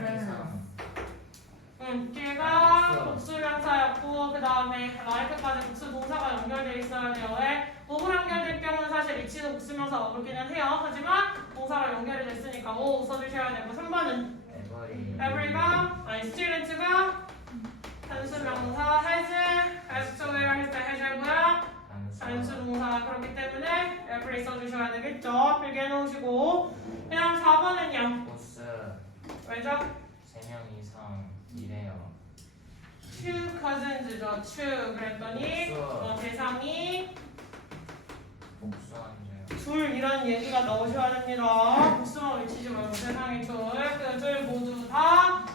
뒤가 복수명사였고 그 다음에 라이크까지 복수 동사가 연결돼 있어야 돼요. 왜? 오브 연결될 경우는 사실 위치도 복수명사가 오기는 해요. 하지만 동사가 연결이 됐으니까 오 써주셔야 되고 3번은 every가 student가 단수명사 하는지죠. true 그랬더니 대상이 복수하는데요. 둘이라는 얘기가 나오셔야 됩니다. 복수만 외치지 말고 대상이 둘 모두 다